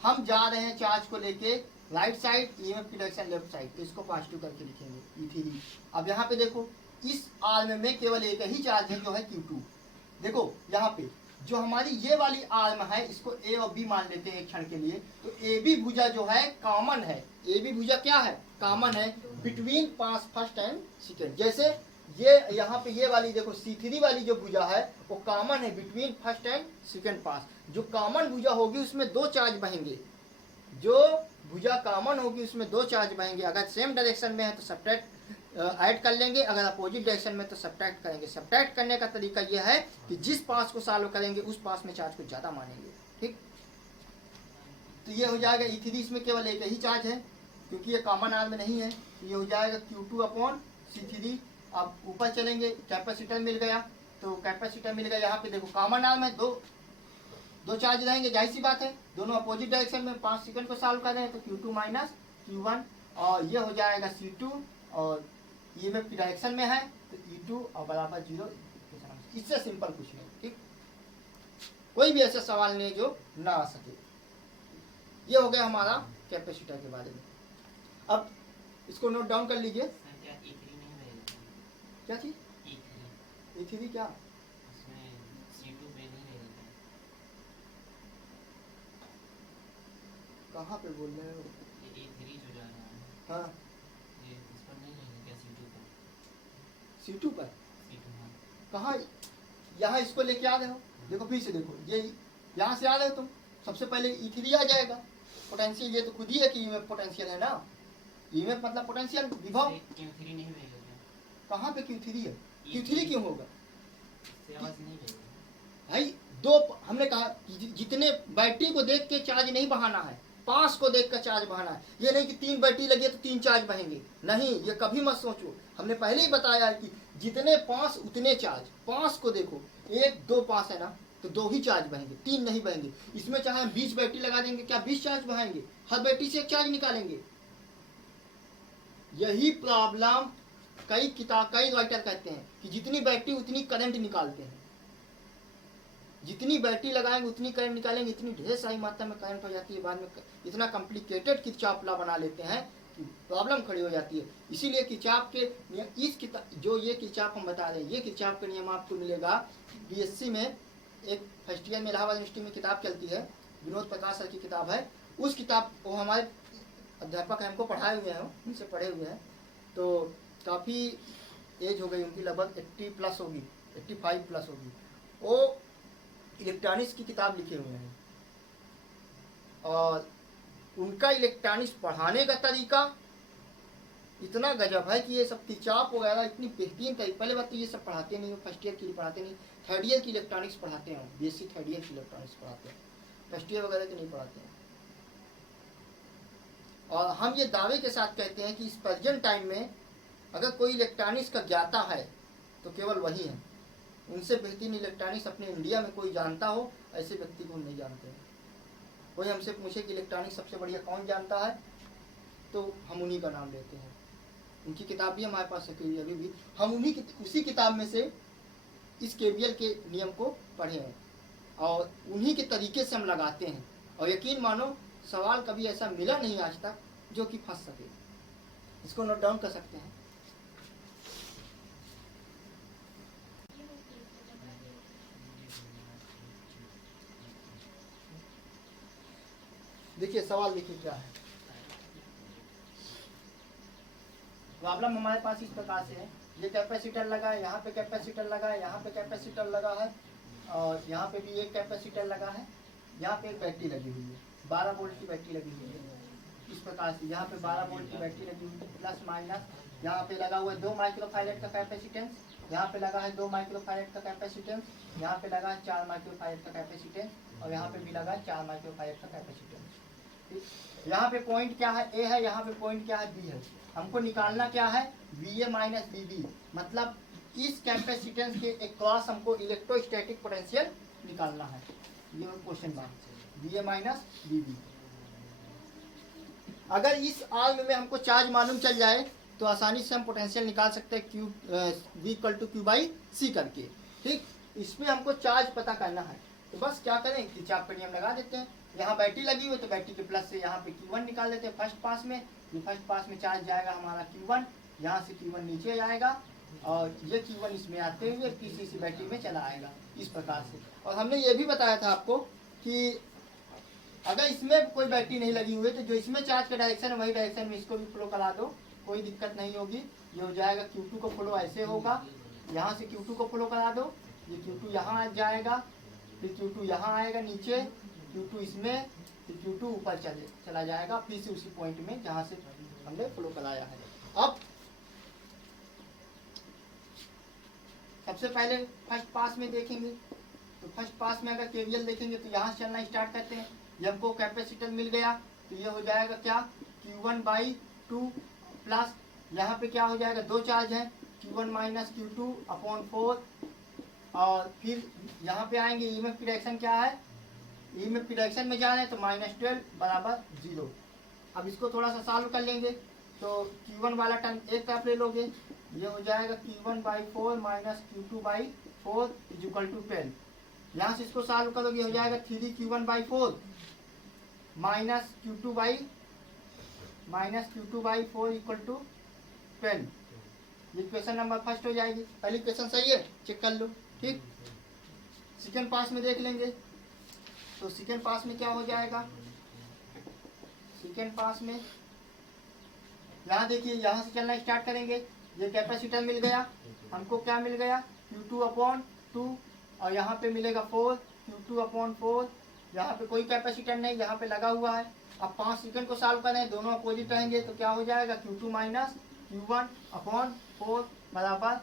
हम जा रहे हैं चार्ज को लेके राइट साइड, ईएमएफ की डायरेक्शन लेफ्ट साइड, तो इसको पॉजिटिव करके लिखेंगे E3। अब यहाँ पे देखो, इस आर्म में केवल एक ही चार्ज है जो है Q2। देखो यहाँ पे जो हमारी ये वाली आर्म है, इसको A और B मान लेते हैं एक क्षण के लिए, तो AB भुजा जो है कॉमन है, AB भुजा क्या है, कॉमन है between pass first and second. जैसे ये यहाँ पे ये वाली देखो C3 वाली जो भुजा है वो कॉमन है बिटवीन फर्स्ट एंड सेकेंड पास। जो कॉमन भुजा होगी उसमें दो चार्ज बहेंगे, जो भुजा कॉमन होगी उसमें दो चार्ज बहेंगे। अगर सेम डायरेक्शन में है तो सब्ट्रैक्ट ऐड कर लेंगे, अगर अपोजिट डायरेक्शन में तो सब्ट्रैक्ट करेंगे। सब्ट्रैक्ट करने का तरीका यह है कि जिस पास को सॉल्व करेंगे उस पास में चार्ज को ज्यादा मानेंगे, ठीक। तो ये हो जाएगा E3, इसमें केवल एक ही चार्ज है क्योंकि ये कॉमन आर्म नहीं है, ये हो जाएगा Q2 अपॉन C3। अब ऊपर चलेंगे, कैपेसिटर मिल गया, तो कैपेसिटर मिल गया, यहाँ पे देखो कॉमन आर्म है, दो चार्ज रहेंगे, जाहिर सी बात है, दोनों अपोजिट डायरेक्शन में 5 सेकंड को सॉल्व कर रहे हैं तो Q2 माइनस Q1 और ये हो जाएगा C2 और ईएमएफ की डायरेक्शन में है तो E2 और बराबर 0। इससे सिंपल कुछ नहीं, ठीक। कोई भी ऐसा सवाल नहीं जो ना आ सके। ये हो गया हमारा कैपेसिटर के बारे में। अब इसको नोट डाउन कर लीजिए। क्या चीज E3 क्या, कहाँ पे बोल रहे हो, हाँ C2 पर कहाँ, यहाँ इसको लेके आ रहे हो, देखो फिर से देखो, ये यहाँ से आ रहे हो तुम, सबसे पहले E3 आ जाएगा। पोटेंशियल ये तो खुद ही है कि ईएमएफ पोटेंशियल है ना, ईएमएफ मतलब पोटेंशियल विभव। कहाँ पे Q3 है? Q3 क्यों होगा भाई? दो हमने कहा जितने बैटरी को देख के चार्ज नहीं बढ़ाना है, पास को देख कर चार्ज बढ़ाना है। ये नहीं कि 3 बैटरी लगी है तो 3 चार्ज बहेंगे, नहीं, ये कभी मत सोचो। हमने पहले ही बताया है कि जितने पास उतने चार्ज। पास को देखो, 1 2 पास है ना, तो 2 ही चार्ज बहेंगे, 3 नहीं बहेंगे। इसमें चाहे हम 20 बैटरी लगा देंगे, क्या 20 चार्ज बहाएंगे? हर बैटरी से 1 चार्ज निकालेंगे। यही प्रॉब्लम कई राइटर कहते हैं कि जितनी बैटरी उतनी करंट निकालते हैं, जितनी बैटरी लगाएंगे उतनी करंट निकालेंगे। इतनी ढेर सारी मात्रा में करंट हो जाती है, बाद में इतना कॉम्प्लिकेटेड किरचॉफ लॉ बना लेते हैं कि प्रॉब्लम खड़ी हो जाती है। इसीलिए किरचॉफ के इस किताब, जो ये किरचॉफ हम बता रहे हैं, ये किरचॉफ का नियम आपको मिलेगा BSc में। एक फर्स्ट ईयर में इलाहाबाद यूनिवर्सिटी में किताब चलती है, विनोद प्रकाश सर की किताब है। उस किताब वो हमारे अध्यापक हैं, हमको पढ़ाए हुए हैं, उनसे पढ़े हुए हैं। तो काफ़ी एज हो गई उनकी, लगभग 80 प्लस होगी, 85 प्लस होगी। वो इलेक्ट्रॉनिक्स की किताब लिखे हुए हैं और उनका इलेक्ट्रॉनिक्स पढ़ाने का तरीका इतना गजब है कि ये सब किरचॉफ वगैरह इतनी बेहतरीन तरीके। पहले बात तो ये सब पढ़ाते नहीं हो, फर्स्ट ईयर के लिए पढ़ाते नहीं, थर्ड ईयर की इलेक्ट्रॉनिक्स पढ़ाते हैं, BSc थर्ड ईयर की इलेक्ट्रॉनिक्स पढ़ाते हैं, फर्स्ट ईयर वगैरह के नहीं पढ़ाते हैं। और हम ये दावे के साथ कहते हैं कि इस प्रेजेंट टाइम में अगर कोई इलेक्ट्रॉनिक्स का ज्ञाता है तो केवल वही है। उनसे बेहतरीन इलेक्ट्रॉनिक्स अपने इंडिया में कोई जानता हो, ऐसे व्यक्ति को हम नहीं जानते हैं। कोई हमसे पूछे कि इलेक्ट्रॉनिक्स सबसे बढ़िया कौन जानता है, तो हम उन्हीं का नाम लेते हैं। उनकी किताब भी हमारे पास है अभी भी, हम उसी किताब में से इस KVL के नियम को पढ़े हैं और उन्हीं के तरीके से हम लगाते हैं। और यकीन मानो सवाल कभी ऐसा मिला नहीं आज तक जो कि फंस सके। इसको नोट डाउन कर सकते हैं। देखिए सवाल देखिए क्या है। प्रॉब्लम हमारे पास इस प्रकार से है, ये कैपेसिटर लगा है, यहाँ पे कैपेसिटर लगा है, यहाँ पे कैपेसिटर लगा है और यहाँ पे भी एक कैपेसिटर लगा है, यहाँ पे एक बैटरी लगी हुई है, 12 वोल्ट की बैटरी लगी हुई है। इस प्रकार से यहाँ पे 12 वोल्ट की बैटरी लगी हुई है, प्लस माइनस। यहाँ पे लगा हुआ है 2 माइक्रोफैरेड का कैपेसिटेंस, यहाँ पे लगा है 2 माइक्रोफैरेड का कैपेसिटेंस, यहाँ पे लगा है 4 माइक्रोफैरेड का कैपेसिटेंस और यहाँ पे भी लगा है 4 माइक्रोफैरेड का कैपेसिटेंस। यहाँ पे पॉइंट क्या है? A है, यहाँ पे पॉइंट क्या है? B है। हमको निकालना क्या है? VA माइनस VB, मतलब इस कैपेसिटेंस के अक्रॉस हमको इलेक्ट्रोस्टैटिक पोटेंशियल निकालना है। ये क्वेश्चन बात, VA माइनस VB। अगर इस आर्म में हमको चार्ज मालूम चल जाए तो आसानी से हम पोटेंशियल निकाल सकते हैं, V = Q/C करके। ठीक, इसमें हमको चार्ज पता करना है तो बस क्या करें, किरचॉफ का नियम लगा देते हैं। यहाँ बैटरी लगी हुई तो बैटरी के प्लस से यहाँ पे Q1 निकाल देते हैं फर्स्ट पास में। ये फर्स्ट पास में चार्ज जाएगा हमारा Q1, यहाँ से Q1 नीचे जाएगा और ये Q1 इसमें आते हुए PCC बैटरी में चला आएगा इस प्रकार से। और हमने ये भी बताया था आपको कि अगर इसमें कोई बैटरी नहीं लगी हुई है तो जो इसमें चार्ज का डायरेक्शन है वही डायरेक्शन में इसको भी फ्लो करा दो, कोई दिक्कत नहीं होगी। ये हो जाएगा Q2 को फ्लो ऐसे होगा, यहाँ से Q2 को फ्लो करा दो, ये Q2 यहाँ जाएगा, फिर Q2 यहाँ आएगा नीचे, Q2 इसमें, फिर Q2 ऊपर चला जाएगा, फिर से उसी पॉइंट में जहाँ से हमने फ्लो कराया है। अब सबसे पहले फर्स्ट पास में देखेंगे तो फर्स्ट पास में अगर KVL देखेंगे तो यहाँ से चलना स्टार्ट करते हैं। जब हमको कैपेसिटर मिल गया तो ये हो जाएगा क्या, Q1/2 प्लस यहाँ पे क्या हो जाएगा, 2 चार्ज है, Q1 माइनस Q2/4 और फिर यहाँ पे आएंगे, EMF की डायरेक्शन क्या है, EMF की डायरेक्शन में जा रहे हैं तो -12 = 0। अब इसको थोड़ा सा सॉल्व कर लेंगे तो Q1 वाला टर्म एक तरफ ले लोगे, ये हो जाएगा Q1/4 माइनस Q2/4 = 12। यहाँ से इसको सॉल्व करोगे हो जाएगा 3Q1/4 माइनस Q2/4 = 12। ये क्वेश्चन नंबर फर्स्ट हो जाएगी। पहली क्वेश्चन सही है, चेक कर लो। ठीक, सेकेंड पास में देख लेंगे तो सेकेंड पास में क्या हो जाएगा, सेकेंड पास में यहाँ देखिए, यहाँ से चलना स्टार्ट करेंगे। ये कैपेसिटर मिल गया हमको, क्या मिल गया, Q2/2 और यहाँ पे मिलेगा 4 Q2/4। यहाँ पे कोई कैपेसिटर नहीं, यहाँ पे लगा हुआ है। अब 5 सेकंड को सॉल्व करें, दोनों अपोजिट रहेंगे तो क्या हो जाएगा, Q2 माइनस Q1/4 4 बराबर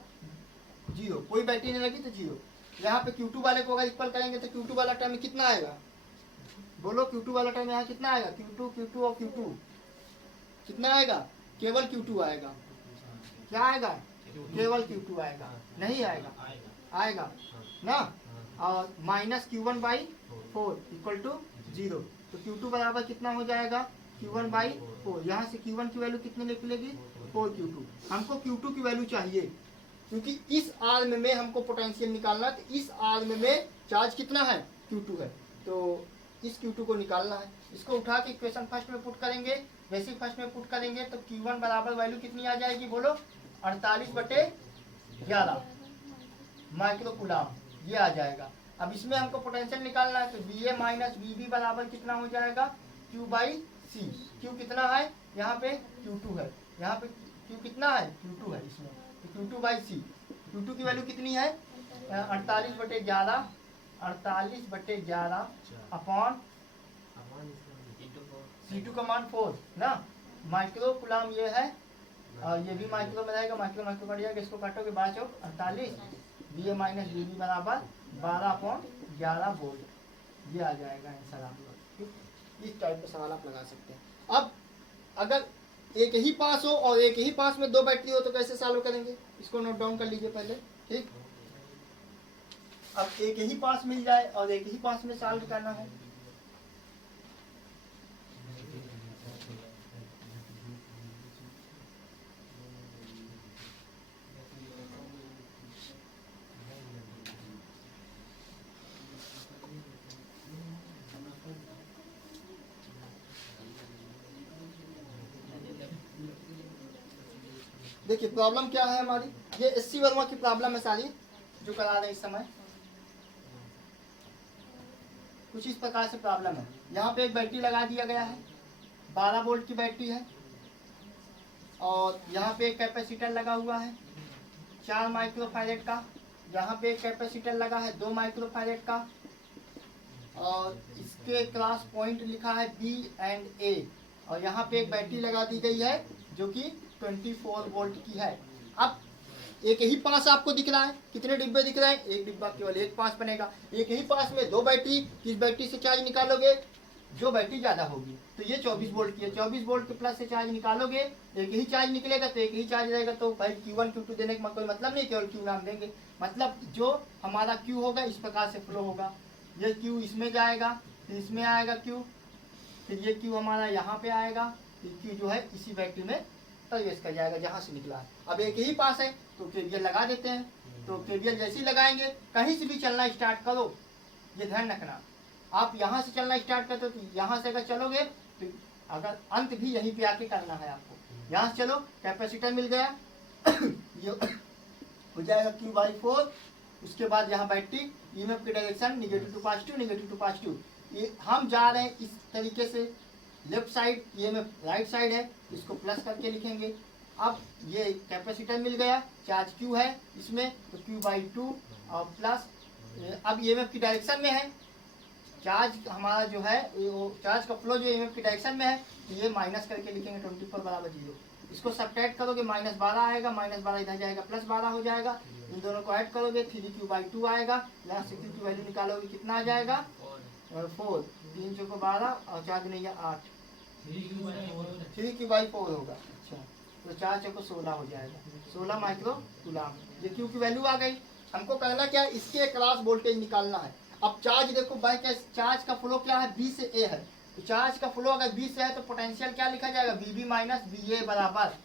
0, कोई बैटरी नहीं लगी तो 0। यहाँ पे Q2 वाले को अगर इक्वल करेंगे तो Q2 वाला टर्म में कितना आएगा, बोलो Q2 वाला टर्म यहाँ कितना आएगा, Q2 और Q2 कितना आएगा, केवल Q2 आएगा। क्या आएगा, केवल Q2 आएगा, नहीं आएगा, आएगा ना। और minus Q1 by 4 equal to 0, तो Q2 बराबर कितना हो जाएगा, Q1 बाई 4। यहाँ से Q1 की वैल्यू कितनी निकलेगी, 4Q2। हमको Q2 की वैल्यू चाहिए क्योंकि इस आर्म में हमको पोटेंशियल निकालना है, तो इस आर्म में चार्ज कितना है, Q2 है, तो इस Q2 को निकालना है। इसको उठा के इक्वेशन फर्स्ट में पुट करेंगे, वैसे फर्स्ट में पुट करेंगे तो Q1 बराबर वैल्यू कितनी आ जाएगी, बोलो 48/11 माइक्रो कूलम, ये आ जाएगा। अब इसमें हमको पोटेंशियल निकालना है, तो VA माइनस VB बराबर कितना हो जाएगा, Q बाई सी। Q कितना है, यहाँ पे Q2 है, यहाँ पे Q कितना है, Q2 है इसमें, तो Q2 बाई सी। Q2 की वैल्यू कितनी है, 48/11, 48/11 अपॉन C2 का मान 4 ना, माइक्रो कूलम ये है, और ये भी माइक्रो में रहेगा, माइक्रो माइक्रो कट जाएगा, इसको काटोगे 5 और 48, VA माइनस VB बराबर 12/11 वोल्ट, ये आ जाएगा आंसर आप लोग। इस टाइप का सवाल आप लगा सकते हैं। अब अगर एक ही पास हो और एक ही पास में दो बैटरी हो तो कैसे सॉल्व करेंगे, इसको नोट डाउन कर लीजिए पहले, ठीक। अब एक ही पास मिल जाए और एक ही पास में सॉल्व करना है, देखिए प्रॉब्लम क्या है हमारी, ये SC वर्मा की प्रॉब्लम है सारी जो करा रहे हैं इस समय। कुछ इस प्रकार से प्रॉब्लम है, यहाँ पे एक बैटरी लगा दिया गया है, 12 वोल्ट की बैटरी है, और यहाँ पे एक कैपेसिटर लगा हुआ है 4 माइक्रोफैरेड का, यहाँ पे एक कैपेसिटर लगा है 2 माइक्रोफैरेड का, और इसके क्रॉस पॉइंट लिखा है B एंड A, और यहाँ पे एक बैटरी लगा दी गई है जो कि 24 वोल्ट की है। अब एक ही पास आपको दिख रहा है, कितने डिब्बे दिख रहे हैं, एक डिब्बा, केवल एक पास बनेगा। एक ही पास में दो बैटरी, किस बैटरी से चार्ज निकालोगे, जो बैटरी ज़्यादा होगी, तो ये 24 वोल्ट की है, 24 वोल्ट के प्लस से चार्ज निकालोगे, एक ही चार्ज निकलेगा, तो एक ही चार्ज रहेगा, तो भाई Q1 Q2 देने का कोई मतलब नहीं, केवल Q नाम देंगे, मतलब जो हमारा Q होगा इस प्रकार से फ्लो होगा, ये Q इसमें जाएगा, फिर इसमें आएगा Q, फिर ये Q हमारा यहाँ पे आएगा, फिर Q जो है इसी बैटरी में प्रवेश कर जाएगा जहाँ से निकला है। अब एक ही पास है तो KVL लगा देते हैं, तो KVL जैसे ही लगाएंगे, कहीं से भी चलना स्टार्ट करो, ये ध्यान रखना, आप यहाँ से चलना स्टार्ट करते हो तो यहाँ से अगर चलोगे तो अगर अंत भी यहीं पे आके करना है आपको, यहाँ से चलो, कैपेसिटर मिल गया ये हो जाएगा Q/4, उसके बाद यहाँ बैटरी, EMF की direction negative to positive, negative to positive, ये हम जा रहे हैं इस तरीके से, left side EMF right side है, इसको प्लस करके लिखेंगे। अब ये कैपेसिटर मिल गया, चार्ज Q है इसमें, तो Q/2 और प्लस, अब EMF की डायरेक्शन में है, चार्ज हमारा जो है वो चार्ज का फ्लो जो EMF की डायरेक्शन में है, तो ये माइनस करके लिखेंगे 24 बराबर 0, इसको सब्ट्रैक्ट करोगे -12 आएगा, -12 इधर जाएगा, +12 हो जाएगा, इन दोनों को ऐड करोगे 3Q/2 आएगा, यहाँ से Q की वैल्यू निकालोगे, कितना आ जाएगा 4, 3 चौको 12 और 4 नहीं है 8, 3Q/4 होगा। अच्छा, तो 4 चौको 16 हो जाएगा, 16 माइक्रो कूलम, ये Q की वैल्यू आ गई। हमको कहना क्या है, इसके क्रॉस वोल्टेज निकालना है। अब चार्ज देखो भाई, क्या चार्ज का फ्लो क्या है, B से A है, तो चार्ज का फ्लो अगर B से है तो पोटेंशियल क्या लिखा जाएगा, VB माइनस VA बराबर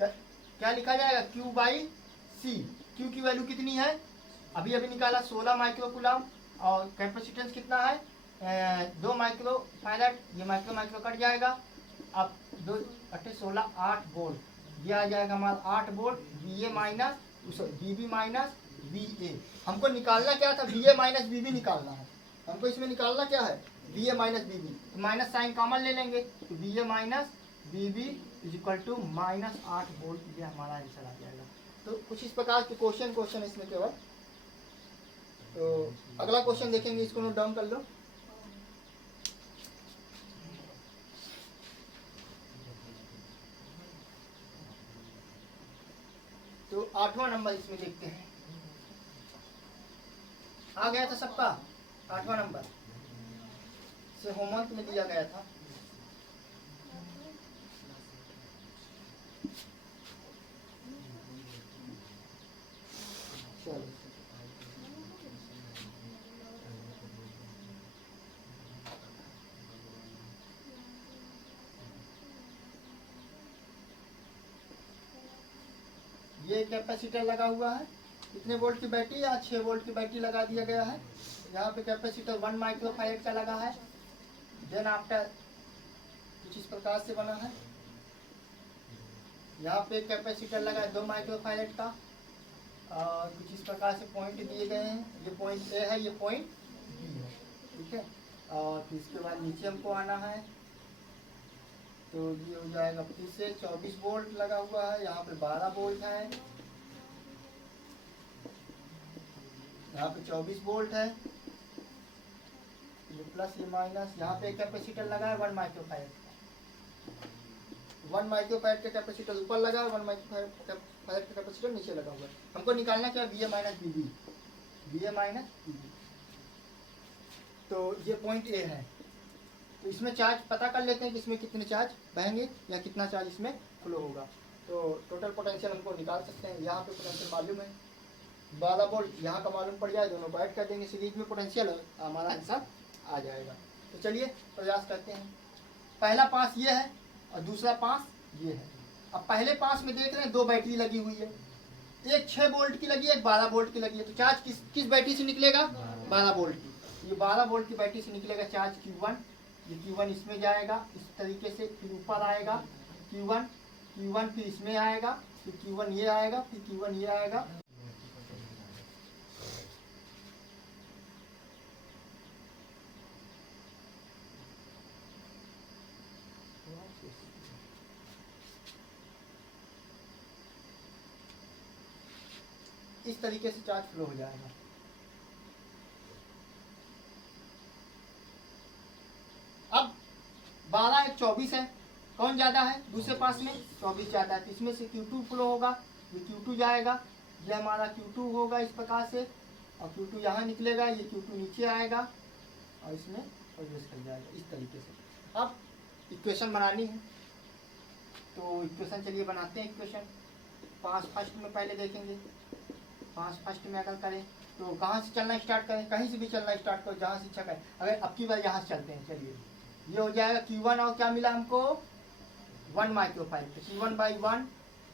क्या लिखा जाएगा, Q/C। Q की वैल्यू कितनी है, अभी अभी निकाला 16 माइक्रो कूलम, और कैपेसिटेंस कितना है 2 माइक्रो फैरेड, ये माइक्रो माइक्रो कट जाएगा, अब 2 8 16 8 वोल्ट, ये आ जाएगा हमारा 8 volt, VA minus VB minus VA। हमको निकालना क्या था, VA माइनस VB निकालना है, हमको इसमें निकालना क्या है, VA माइनस VB, तो माइनस साइन कॉमन ले लेंगे, तो VA minus VB is equal to -8 volt, ये हमारा आंसर आ जाएगा। तो कुछ इस प्रकार के क्वेश्चन इसमें केवल। तो अगला क्वेश्चन देखेंगे, इसको नोट डाउन कर लो। तो 8वां नंबर इसमें देखते हैं। आ गया था सबका 8वां नंबर से होमवर्क में दिया गया था। चलो ये कैपेसिटर लगा हुआ है, कितने वोल्ट की बैटरी? या 6 वोल्ट की बैटरी लगा दिया गया है। यहाँ पे कैपेसिटर 1 माइक्रोफैरेड का लगा है। देन आफ्टर कुछ इस प्रकार से बना है। यहाँ पे कैपेसिटर लगा है 2 माइक्रोफैरेड का और कुछ इस प्रकार से पॉइंट दिए गए हैं। ये पॉइंट ए है, ये पॉइंट बी है, ठीक है। और फिर इसके बाद नीचे हमको आना है, तो ये हो जाएगा फिर से 24 वोल्ट लगा हुआ है। यहाँ पे 12 वोल्ट है, यहाँ पे 24 वोल्ट है, ये प्लस ये माइनस। यहाँ पे कैपेसिटर लगा है 1 माइक्रोफैरेड का। 1 माइक्रोफैरेड का कैपेसिटर ऊपर लगा है, 1 माइक्रोफैरेड का कैपेसिटर नीचे लगा हुआ है। हमको निकालना क्या है? बी ए माइनस बी बी, बी ए माइनस बी बी। तो ये पॉइंट ए है। तो इसमें चार्ज पता कर लेते हैं कि इसमें कितने चार्ज बहेंगे या कितना चार्ज इसमें फ्लो होगा। तो टोटल पोटेंशियल हमको निकाल सकते हैं। यहाँ पे पोटेंशियल मालूम है 12 वोल्ट, यहाँ का मालूम पड़ जाए, दोनों ऐड कर देंगे सीरीज में, पोटेंशियल हमारा आंसर आ जाएगा। तो चलिए प्रयास करते हैं। पहला पास ये है और दूसरा पास ये है। अब पहले पास में देख रहे हैं 2 बैटरी लगी हुई है, एक 6 वोल्ट की लगी है, एक 12 वोल्ट की लगी है। तो चार्ज किस बैटरी से निकलेगा? 12 वोल्ट की। ये 12 वोल्ट की बैटरी से निकलेगा चार्ज Q1। ये Q1 इसमें जाएगा इस तरीके से, फिर ऊपर आएगा Q1, फिर इसमें आएगा, फिर Q1 ये आएगा, फिर Q1 ये आएगा। इस तरीके से चार्ज फ्लो हो जाएगा। अब 12 एक 24 है, कौन ज्यादा है? दूसरे पास में 24 ज्यादा है, तो इसमें से Q2 फ्लो होगा, ये Q2 जाएगा, ये हमारा Q2 होगा इस प्रकार से, और Q2 यहाँ निकलेगा, ये Q2 नीचे आएगा और इसमें प्रवेश कर जाएगा इस तरीके से। अब इक्वेशन बनानी है, तो इक्वेशन चलिए बनाते हैं। इक्वेशन 5 फर्स्ट में पहले देखेंगे। 5 फर्स्ट में अगर करें तो कहाँ से चलना स्टार्ट करें? कहीं से भी चलना स्टार्ट करो, जहाँ से इच्छा करें। अगर अब की बार यहाँ से चलते हैं, चलिए ये हो जाएगा Q1 और क्या मिला हमको? 1 माइक्रोफैरेड, तो Q1/1।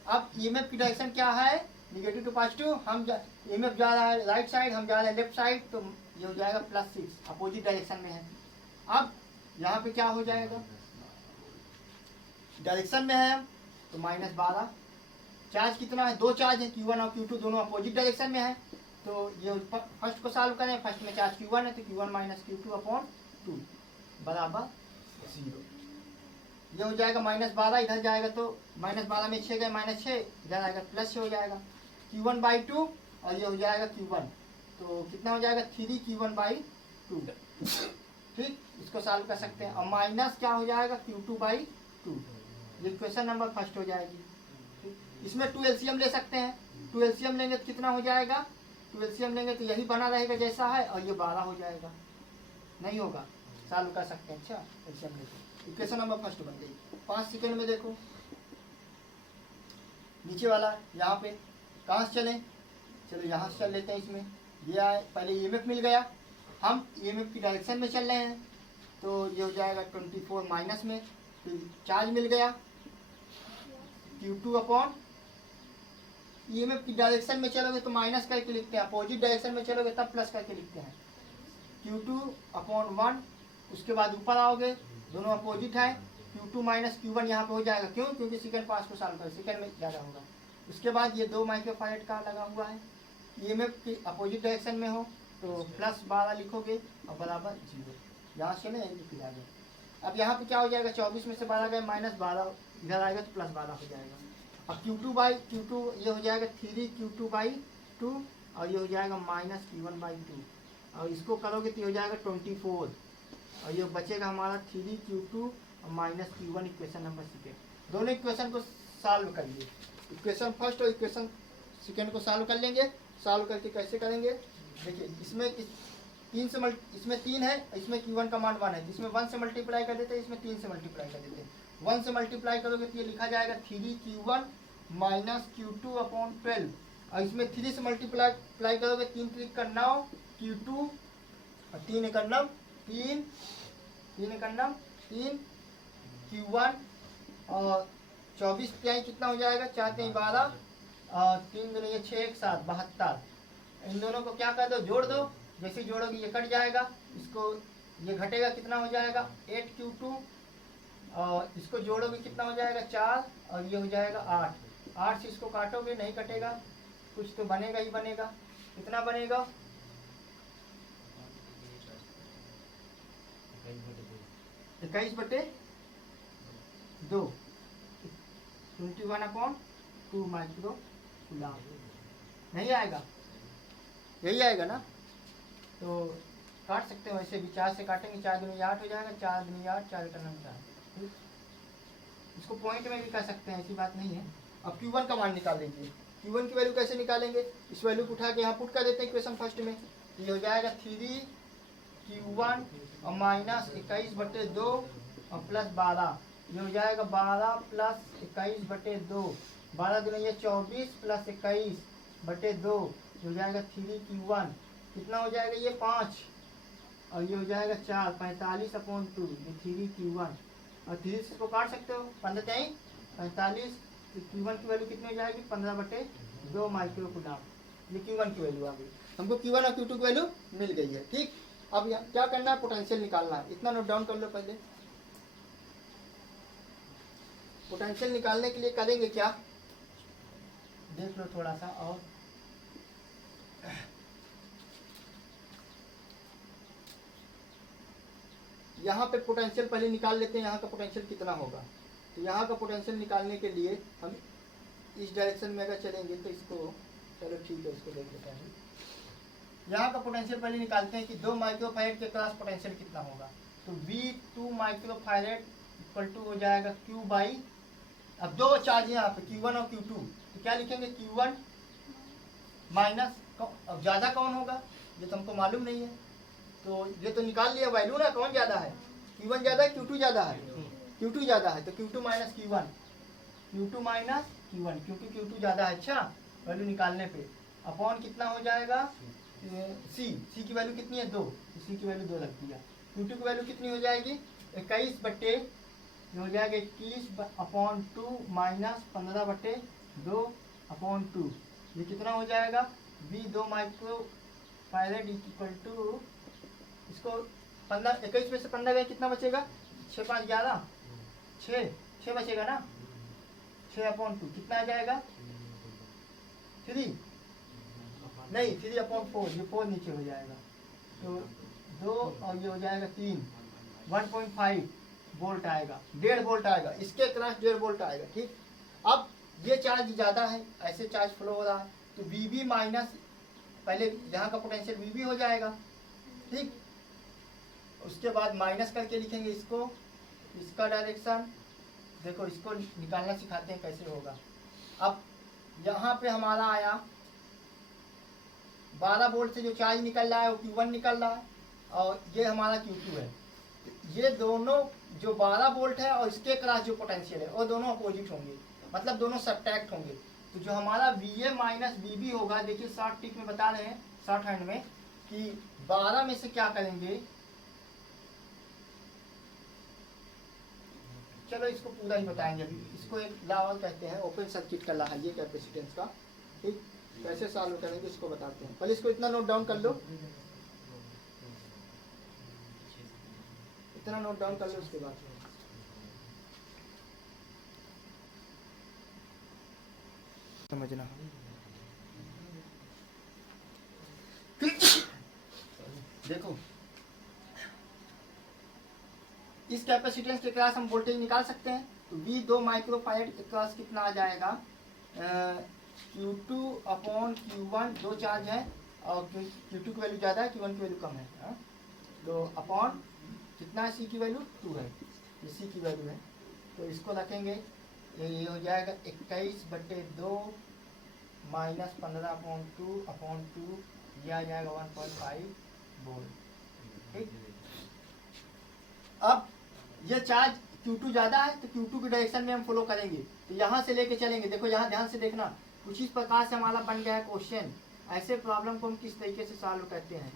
अब EMF की डायरेक्शन क्या है? Negative to positive. हम EMF जा रहा है राइट साइड, हम जा रहे हैं लेफ्ट साइड, तो ये हो जाएगा +6, अपोजिट डायरेक्शन में है। अब यहाँ पे क्या हो जाएगा? डायरेक्शन में है तो -12। चार्ज कितना है? 2 चार्ज है, Q1 और Q2 दोनों अपोजिट डायरेक्शन में है। तो ये फर्स्ट को सॉल्व करें, फर्स्ट में चार्ज Q1 है, तो Q1 - Q2/2 बराबर 0। ये हो जाएगा -12, इधर जाएगा तो -12 में 6 गए, -6, इधर आएगा +6 हो जाएगा Q1/2, और ये हो जाएगा Q1, तो कितना हो जाएगा? 3 Q1/2। ठीक, इसको सॉल्व कर सकते हैं। और माइनस क्या हो जाएगा? Q2/2। ये क्वेश्चन नंबर फर्स्ट हो जाएगी। इसमें 2 LCM ले सकते हैं। 2 LCM लेंगे तो कितना हो जाएगा? 2 LCM लेंगे तो यही बना रहेगा जैसा है, और ये 12 हो जाएगा। नहीं होगा, सॉल्व कर सकते हैं। अच्छा, LCM लेके इक्वेशन नंबर फर्स्ट बन गई। 5 सेकेंड में देखो नीचे वाला, यहाँ पे कहाँ से चलें? चलो यहाँ से चल लेते हैं। इसमें ये आए, पहले EMF मिल गया, हम EMF की डायरेक्शन में चल रहे हैं, तो ये हो जाएगा 24 माइनस में। फिर चार्ज मिल गया Q2/, EMF की डायरेक्शन में चलोगे तो माइनस करके लिखते हैं, अपोजिट डायरेक्शन में चलोगे तब प्लस करके लिखते हैं। Q2/1, उसके बाद ऊपर आओगे, दोनों अपोजिट है, Q2 - Q1 यहाँ पे हो जाएगा। क्यों? क्योंकि सेकंड पास को सॉल्व करो, सेकंड में ज़्यादा होगा। उसके बाद ये 2 माइक्रोफैरेड का लगा हुआ है, EMF की अपोजिट डायरेक्शन में हो तो +12 लिखोगे और बराबर 0। यहाँ से चले लिख दिया गया। अब यहाँ पे क्या हो जाएगा? 24 में से 12 गए, -12, इधर आएगा तो +12 हो जाएगा। अब Q2/Q2 ये हो जाएगा 3 Q2/2, और ये हो जाएगा -Q1/2, और इसको करोगे तो ये हो जाएगा 24, और ये बचेगा हमारा 3 Q2 और -Q1। Equation number second. दोनों इक्वेशन को सॉल्व करिए, इक्वेशन फर्स्ट और इक्वेशन सेकेंड को सॉल्व कर लेंगे। सॉल्व करके कैसे करेंगे, देखिए इसमें तीन से इसमें 3 है, इसमें Q1 का मान 1 है, इसमें 1 से मल्टीप्लाई कर देते हैं, इसमें 3 से मल्टीप्लाई कर देते हैं। 1 से मल्टीप्लाई करोगे तो ये लिखा जाएगा 3Q1 माइनस Q2 अपॉन 12, और इसमें 3 से मल्टीप्लाई करोगे 3 3 का 9 Q2 और 3 एक 9 3 3 एक 9 3 Q1 और 24 क्या कितना हो जाएगा, 4 3 12 और 3 दूनी ये 6 1 7 72। इन दोनों को क्या कर दो, जोड़ दो, जैसे जोड़ोगे ये कट जाएगा, इसको ये घटेगा, कितना हो जाएगा 8Q2 और इसको जोड़ोगे कितना हो जाएगा 4 और ये हो जाएगा 8। 8 से इसको काटोगे नहीं कटेगा, कुछ तो बनेगा ही बनेगा, कितना बनेगा 21/2 21/2 माइक्रो कूलम, नहीं आएगा, यही आएगा ना। तो काट सकते हो वैसे भी, 4 से काटेंगे 4 दूनी 8 हो जाएगा, 4 दूनी 8 4 का 4। इसको पॉइंट में भी कर सकते हैं, ऐसी बात नहीं है। अब Q1 का मान निकाल लीजिए। Q1 की वैल्यू कैसे निकालेंगे, इस वैल्यू को उठा के यहाँ पुट कर देते हैं इक्वेशन फर्स्ट में। ये हो जाएगा 3Q1 और माइनस 21/2 और प्लस 12, ये हो जाएगा 12 प्लस 21/2, 12 दूनी ये 24 प्लस 21/2, ये हो जाएगा 3Q1, कितना हो जाएगा ये 5 और ये हो जाएगा 4 45/2, ये 3Q1 और 3 से इसको काट सकते हो, 15 चाहिए 45, तो Q1 की वैल्यू कितनी हो जाएगी 15/2 माइक्रो कूलम। ये Q1 की वैल्यू आ गई, हमको Q1 और Q2 की वैल्यू मिल गई है। ठीक, अब यहाँ क्या करना है, पोटेंशियल निकालना है। इतना नोट डाउन कर लो पहले। पोटेंशियल निकालने के लिए करेंगे क्या, देख लो थोड़ा सा, और यहाँ पे पोटेंशियल पहले निकाल लेते हैं, यहाँ का पोटेंशियल कितना होगा। तो यहाँ का पोटेंशियल निकालने के लिए हम इस डायरेक्शन में अगर चलेंगे तो इसको, चलो ठीक है इसको देख लेते हैं। यहाँ का पोटेंशियल पहले निकालते हैं कि 2 माइक्रोफैरेड के क्रॉस पोटेंशियल कितना होगा। तो V2 माइक्रोफैरेड इक्वल टू हो जाएगा Q बाई, अब 2 चार्ज यहाँ पे Q1 और Q2, तो क्या लिखेंगे Q1 माइनस, अब ज़्यादा कौन होगा ये तो हमको मालूम नहीं है, तो ये तो निकाल लिया वैल्यू ना, कौन ज़्यादा है, Q1 ज़्यादा है Q2 ज़्यादा है, Q2 ज़्यादा है, तो Q2 minus Q1, Q2 minus Q1, क्योंकि Q2 ज़्यादा है। अच्छा, वैल्यू निकालने पे अपॉन कितना हो जाएगा C की वैल्यू कितनी है 2, तो C की वैल्यू 2 लग दिया। Q2 की वैल्यू कितनी हो जाएगी 21/, ये हो जाएगा 21/2 माइनस 15/2/2, ये कितना हो जाएगा V2 माइक्रोफैरेड इक्वल टू, इसको 15 21 में से 15 गए कितना बचेगा, 6 5 11 6 बचेगा ना, 6/2 कितना आ जाएगा 3 नहीं 3/4, ये 4 नीचे हो जाएगा, तो 2 और ये हो जाएगा 3, 1.5 वोल्ट आएगा, 1.5 वोल्ट आएगा, इसके क्रॉस 1.5 वोल्ट आएगा। ठीक, अब ये चार्ज ज़्यादा है, ऐसे चार्ज फ्लो हो रहा है, तो VB माइनस, पहले यहाँ का पोटेंशियल VB हो जाएगा। ठीक, उसके बाद माइनस करके लिखेंगे इसको, इसका डायरेक्शन देखो, इसको निकालना सिखाते हैं कैसे होगा। अब यहाँ पे हमारा आया 12 वोल्ट से जो चार्ज निकल रहा है वो Q1 निकल रहा है, और ये हमारा Q2 है। ये दोनों जो 12 वोल्ट है और इसके क्रॉस जो पोटेंशियल है वो दोनों अपोजिट होंगे, मतलब दोनों सब्ट्रैक्ट होंगे। तो जो हमारा VA माइनस VB होगा, देखिए शॉर्ट टिक में बता रहे हैं, शॉर्ट हैंड में, कि 12 में से क्या करेंगे, चलो इसको पूरा ही बताएंगे अभी, इसको एक लॉ कहते हैं, ओपन सर्किट का लॉ है ये कैपेसिटेंस का। ठीक, कैसे सॉल्व करेंगे इसको बताते हैं, पहले इसको इतना नोट डाउन कर लो, इतना नोट डाउन कर लो, उसके बाद समझना। देखो इस कैपेसिटेंस के क्रॉस हम वोल्टेज निकाल सकते हैं, तो V2 माइक्रोफैरेड के क्रॉस कितना आ जाएगा, Q2/Q1, 2 चार्ज है और Q2 की वैल्यू ज़्यादा है, Q1 की वैल्यू कम है, तो अपॉन कितना है, C की वैल्यू 2 है, ये C की वैल्यू है, तो इसको रखेंगे, ये हो जाएगा 21/2 -15/2/2 ये आ जाएगा 1.5 वोल्ट। ठीक, अब ये चार्ज Q2 ज़्यादा है तो Q2 की डायरेक्शन में हम फॉलो करेंगे, तो यहाँ से लेके चलेंगे। देखो यहाँ ध्यान से देखना, कुछ इस प्रकार से हमारा बन गया है क्वेश्चन। ऐसे प्रॉब्लम को हम किस तरीके से सॉल्व करते हैं।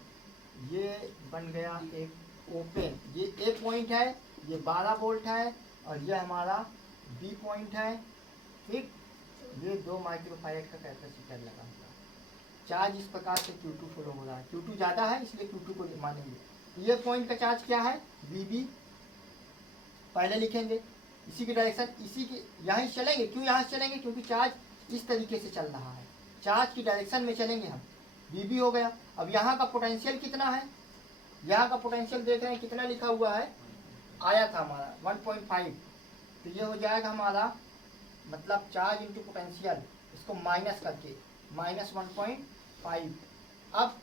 ये बन गया एक ओपन, ये A पॉइंट है, ये 12 वोल्ट है और ये हमारा B पॉइंट है। ठीक, ये 2 माइक्रोफैरड का कैपेसिटर लगा हुआ है। चार्ज इस प्रकार से Q2 फॉलो हो रहा है, Q2 ज़्यादा है इसलिए Q2 को मानेंगे। ये पॉइंट का चार्ज क्या है, VB पहले लिखेंगे, इसी की डायरेक्शन इसी की यहाँ से चलेंगे। क्यों यहाँ से चलेंगे, क्योंकि चार्ज इस तरीके से चल रहा है, चार्ज की डायरेक्शन में चलेंगे हम। VB हो गया। अब यहाँ का पोटेंशियल कितना है, यहाँ का पोटेंशियल देख रहे हैं कितना लिखा हुआ है, आया था हमारा 1.5, तो ये हो जाएगा हमारा मतलब चार्ज इंटू पोटेंशियल, इसको माइनस करके -1.5। अब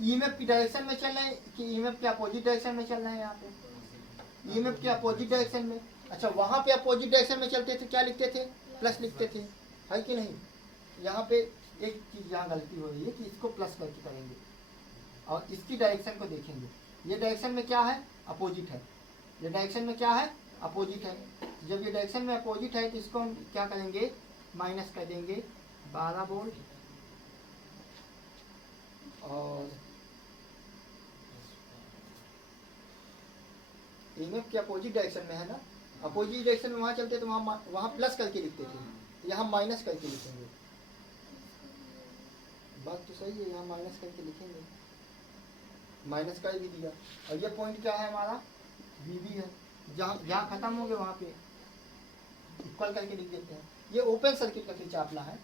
ईएमएफ की डायरेक्शन में चल रहे हैं कि ईएमएफ के अपोजिट डायरेक्शन में चल रहे हैं। यहाँ पे ईएमएफ के अपोजिट डायरेक्शन में, अच्छा वहाँ पे अपोजिट डायरेक्शन में चलते थे क्या लिखते थे, प्लस लिखते थे, है कि नहीं। यहाँ पे एक चीज़ यहाँ गलती हो रही है कि इसको प्लस करके करेंगे और इसकी डायरेक्शन को देखेंगे। ये डायरेक्शन में क्या है, अपोजिट है, ये डायरेक्शन में क्या है, अपोजिट है। जब ये डायरेक्शन में अपोजिट है तो इसको हम क्या करेंगे, माइनस कर देंगे 12 वोल्ट और ईएमएफ के अपोजिट डायरेक्शन में है ना, अपोजिट डायरेक्शन में वहाँ चलते तो वहाँ प्लस करके लिखते थे, तो यहाँ माइनस करके लिखेंगे। बात तो सही है, यहाँ माइनस करके लिखेंगे, माइनस कर भी दिया। और ये पॉइंट क्या है हमारा, VB है, जहाँ खत्म हो गया वहाँ पे इक्वल करके लिख देते हैं। ये ओपन सर्किट का खिंचावला है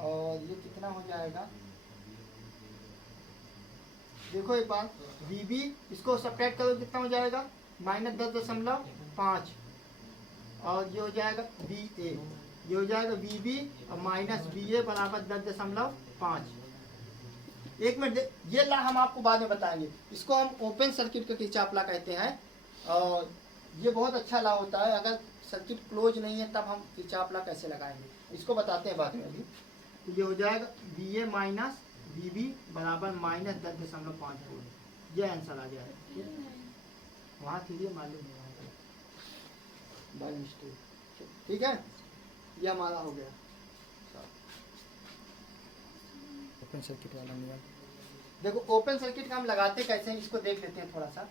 और ये कितना हो जाएगा, देखो एक बार VB इसको सब्ट्रैक्ट करो कितना हो जाएगा, -10.5 और ये हो जाएगा VA, ये हो जाएगा VB और -VA बराबर 10.5। एक मिनट, ये ला हम आपको बाद में बताएंगे, इसको हम ओपन सर्किट का किरचॉफ कहते हैं और ये बहुत अच्छा ला होता है। अगर सर्किट क्लोज नहीं है तब हम किरचॉफ कैसे लगाएंगे इसको बताते हैं बाद में अभी। तो ये हो जाएगा VA माइनस VB बराबर -10.5 वोल्ट, ये आंसर आ जाएगा। वहाँ के लिए मालूम है बाय मिस्टेक, ठीक है, ये हमारा हो गया ओपन सर्किट वाला नियम। देखो ओपन सर्किट का हम लगाते कैसे हैं इसको देख लेते हैं, थोड़ा सा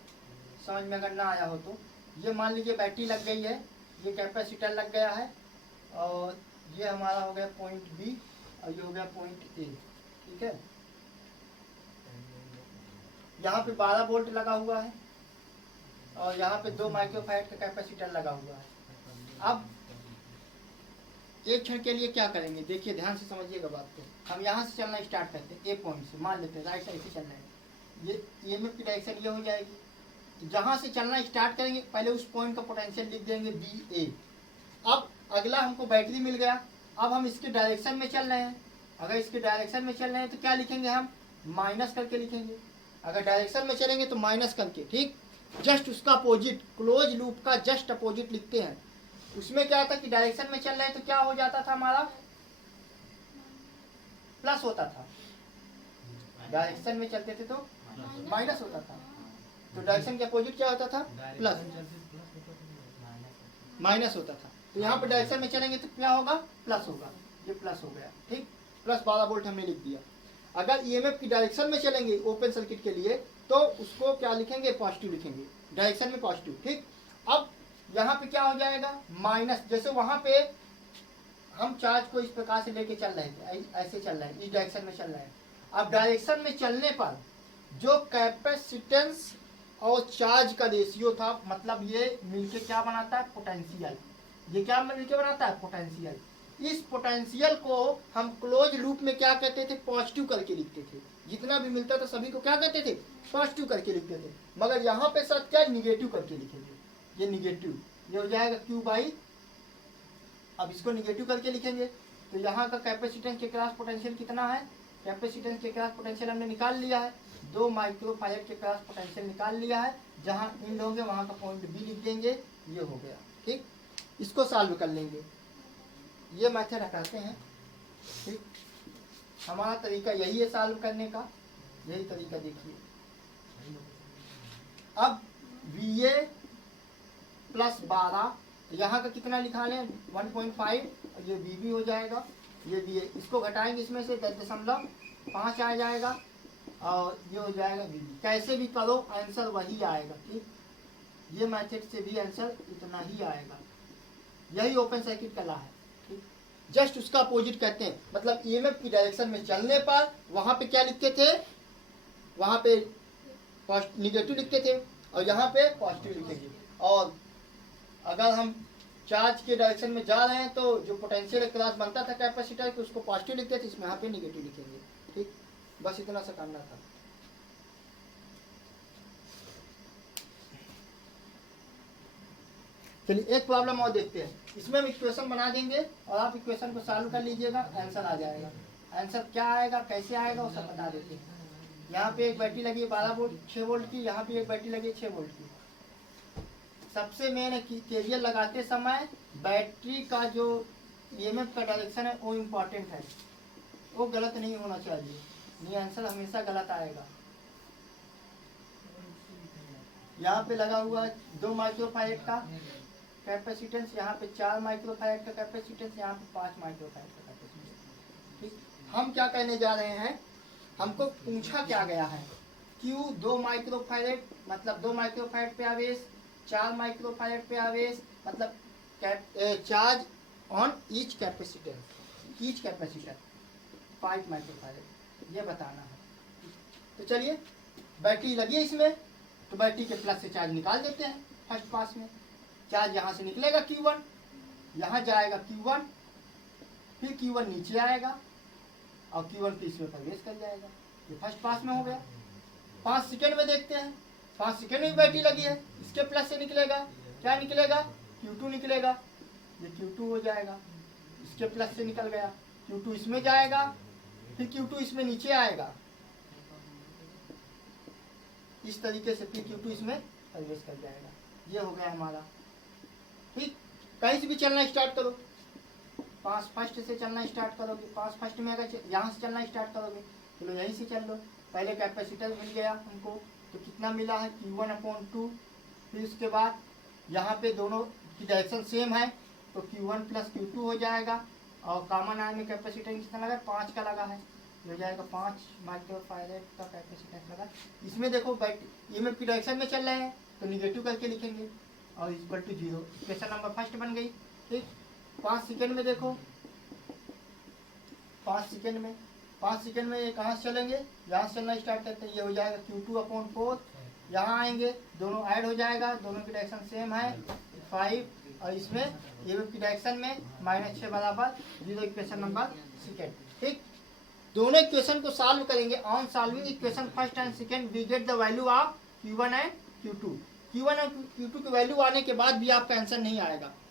समझ में अगर ना आया हो तो। ये मान लीजिए बैटरी लग गई है, ये कैपेसिटर लग गया है और ये हमारा हो गया पॉइंट B और ये हो गया पॉइंट A, ठीक है। यहाँ पे 12 वोल्ट लगा हुआ है और यहाँ पे 2 माइक्रोफैरड का कैपेसिटर लगा हुआ है। अब एक क्षण के लिए क्या करेंगे, देखिए ध्यान से समझिएगा बात को। हम यहाँ से चलना स्टार्ट करते हैं, A पॉइंट से, मान लेते हैं राइट साइड से चलना है, ये ईएमएफ की डायरेक्शन ये हो जाएगी। तो जहाँ से चलना स्टार्ट करेंगे पहले उस पॉइंट का पोटेंशियल लिख देंगे BA। अब अगला हमको बैटरी मिल गया, अब हम इसके डायरेक्शन में चल रहे हैं। अगर इसके डायरेक्शन में चल रहे हैं तो क्या लिखेंगे, हम माइनस करके लिखेंगे। अगर डायरेक्शन में चलेंगे तो माइनस करके, ठीक। जस्ट उसका अपोजिट, क्लोज लूप का जस्ट अपोजिट लिखते हैं। उसमें क्या था कि डायरेक्शन में चल रहे हैं तो क्या हो जाता था हमारा, प्लस होता था। डायरेक्शन में चलते थे तो माइनस होता था, तो डायरेक्शन के अपोजिट क्या होता था, प्लस, माइनस होता था। तो यहाँ पे डायरेक्शन में चलेंगे तो क्या होगा, प्लस होगा, ये प्लस हो गया, ठीक। प्लस 12 वोल्ट हमने लिख दिया। अगर ईएमएफ की डायरेक्शन में चलेंगे ओपन सर्किट के लिए तो उसको क्या लिखेंगे, पॉजिटिव लिखेंगे, डायरेक्शन में पॉजिटिव, ठीक। अब यहाँ पे क्या हो जाएगा, माइनस। जैसे वहाँ पे हम चार्ज को इस प्रकार से लेके चल रहे थे, ऐसे चल रहे हैं, इस डायरेक्शन में चल रहे हैं। अब डायरेक्शन में चलने पर जो कैपेसिटेंस और चार्ज का रेशियो था, मतलब ये मिलके क्या बनाता है, पोटेंशियल। ये क्या मिलके बनाता है, पोटेंशियल। इस पोटेंशियल को हम क्लोज लूप में क्या कहते थे, पॉजिटिव करके लिखते थे। जितना भी मिलता था सभी को क्या कहते थे, पॉजिटिव करके लिखते थे। मगर यहाँ पे सर क्या, निगेटिव करके लिखेंगे, ये निगेटिव, ये हो जाएगा Q/, अब इसको निगेटिव करके लिखेंगे। तो यहाँ का कैपेसिटेंस के क्रॉस पोटेंशियल कितना है, कैपेसिटेंस के क्रॉस पोटेंशियल हमने निकाल लिया है, 2 माइक्रोफैरड के क्रॉस पोटेंशियल निकाल लिया है। जहाँ इंड होंगे वहाँ का पॉइंट B लिख देंगे, ये हो गया, ठीक। इसको सॉल्व कर लेंगे। ये मेथड हटाते हैं, ठीक। हमारा तरीका यही है सॉल्व करने का, यही तरीका देखिए। अब VA प्लस 12, यहाँ का कितना लिखा लें 1.5, ये BB हो जाएगा, ये BA, इसको घटाएंगे इसमें से 10.5 आ जाएगा और ये हो जाएगा BB। कैसे भी करो आंसर वही आएगा, ठीक। ये मैथड से भी आंसर इतना ही आएगा, यही ओपन सर्किट कला है, ठीक। जस्ट उसका अपोजिट कहते हैं, मतलब EMF की डायरेक्शन में चलने पर वहां पे क्या लिखते थे, वहां पे निगेटिव लिखते थे और यहाँ पे पॉजिटिव लिखेंगे। और अगर हम चार्ज के डायरेक्शन में जा रहे हैं तो जो पोटेंशियल क्रॉस बनता था कैपेसिटर को, उसको पॉजिटिव लिखते थे, इसमें यहाँ पे निगेटिव लिखेंगे, ठीक। बस इतना सा करना था। चलिए एक प्रॉब्लम और देखते हैं। इसमें हम इक्वेशन बना देंगे और आप इक्वेशन को सॉल्व कर लीजिएगा, आंसर आ जाएगा। आंसर क्या आएगा, कैसे आएगा, वो सब बता देते हैं। यहाँ पे एक बैटरी लगी है 12 वोल्ट 6 वोल्ट की, यहाँ पे एक बैटरी लगी है 6 वोल्ट की। सबसे मेन है कि केवीएल लगाते समय बैटरी का जो EMF का डायरेक्शन है वो इम्पोर्टेंट है, वो गलत नहीं होना चाहिए, नहीं आंसर हमेशा गलत आएगा। यहाँ पे लगा हुआ है 2 माइक्रोफैराड का कैपेसिटेंस, यहाँ पे 4 माइक्रोफैराड का कैपेसिटेंस, यहाँ पे 5 माइक्रोफैराड का कैपेसिटेंस, ठीक। हम क्या कहने जा रहे हैं, हमको पूछा क्या गया है, Q 2 माइक्रोफैराड, मतलब 2 माइक्रोफैराड पे आवेश, 4 माइक्रोफैराड पे आवेश, मतलब charge on each capacitor 5 microfarad, ये बताना है। तो चलिए बैटरी लगी है इसमें, तो बैटरी के प्लस से चार्ज निकाल देते हैं। फर्स्ट पास में चार्ज यहाँ से निकलेगा Q1, यहाँ जाएगा Q1, फिर Q1 नीचे आएगा और Q1 पे इसमें प्रवेश कर जाएगा। ये फर्स्ट पास में हो गया। 5 सेकेंड में देखते हैं, 5 सेकेंड में बैटरी लगी है, इसके प्लस से निकलेगा, क्या निकलेगा, Q2 निकलेगा, ये Q2 हो जाएगा, इसके प्लस से निकल गया, Q2 इसमें जाएगा, फिर Q2 इसमें नीचे आएगा, इस तरीके से फिर Q2 इसमें प्रवेश कर जाएगा। ये हो गया हमारा, ठीक। कहीं से भी चलना स्टार्ट करो, 5 फर्स्ट से चलना स्टार्ट करोगे, 5 फर्स्ट में अगर यहाँ से चलना स्टार्ट करोगे, चलो यहीं से चल लो। पहले कैपेसिटर मिल गया हमको, तो कितना मिला है Q1/2, फिर उसके बाद यहाँ पे दोनों की डायरेक्शन सेम है तो Q1 प्लस Q2 हो जाएगा, और कॉमन आर्म में कैपेसिटर कितना लगा, 5 का लगा है, हो जाएगा 5 माइक्रोफैराड का कैपेसिटर लगा। इसमें देखो EMF की डायरेक्शन में चल रहे हैं तो निगेटिव करके लिखेंगे और equal to 0, equation number first बन गई, ठीक। 5 सेकेंड में देखो, 5 सेकेंड में ये कहाँ से चलेंगे, यहाँ से चलना स्टार्ट करते हैं, ये हो जाएगा Q2/4, यहाँ आएंगे, दोनों ऐड हो जाएगा, दोनों की डायरेक्शन सेम है 5, और इसमें EMF की डायरेक्शन में -6 बराबर 0, इक्वेशन नंबर सेकेंड, ठीक। दोनों इक्वेशन को सॉल्व करेंगे। On solving equation first and second we get the value of Q1 and Q2। Q1 और Q2 की वैल्यू आने के बाद भी आपका आंसर नहीं आएगा,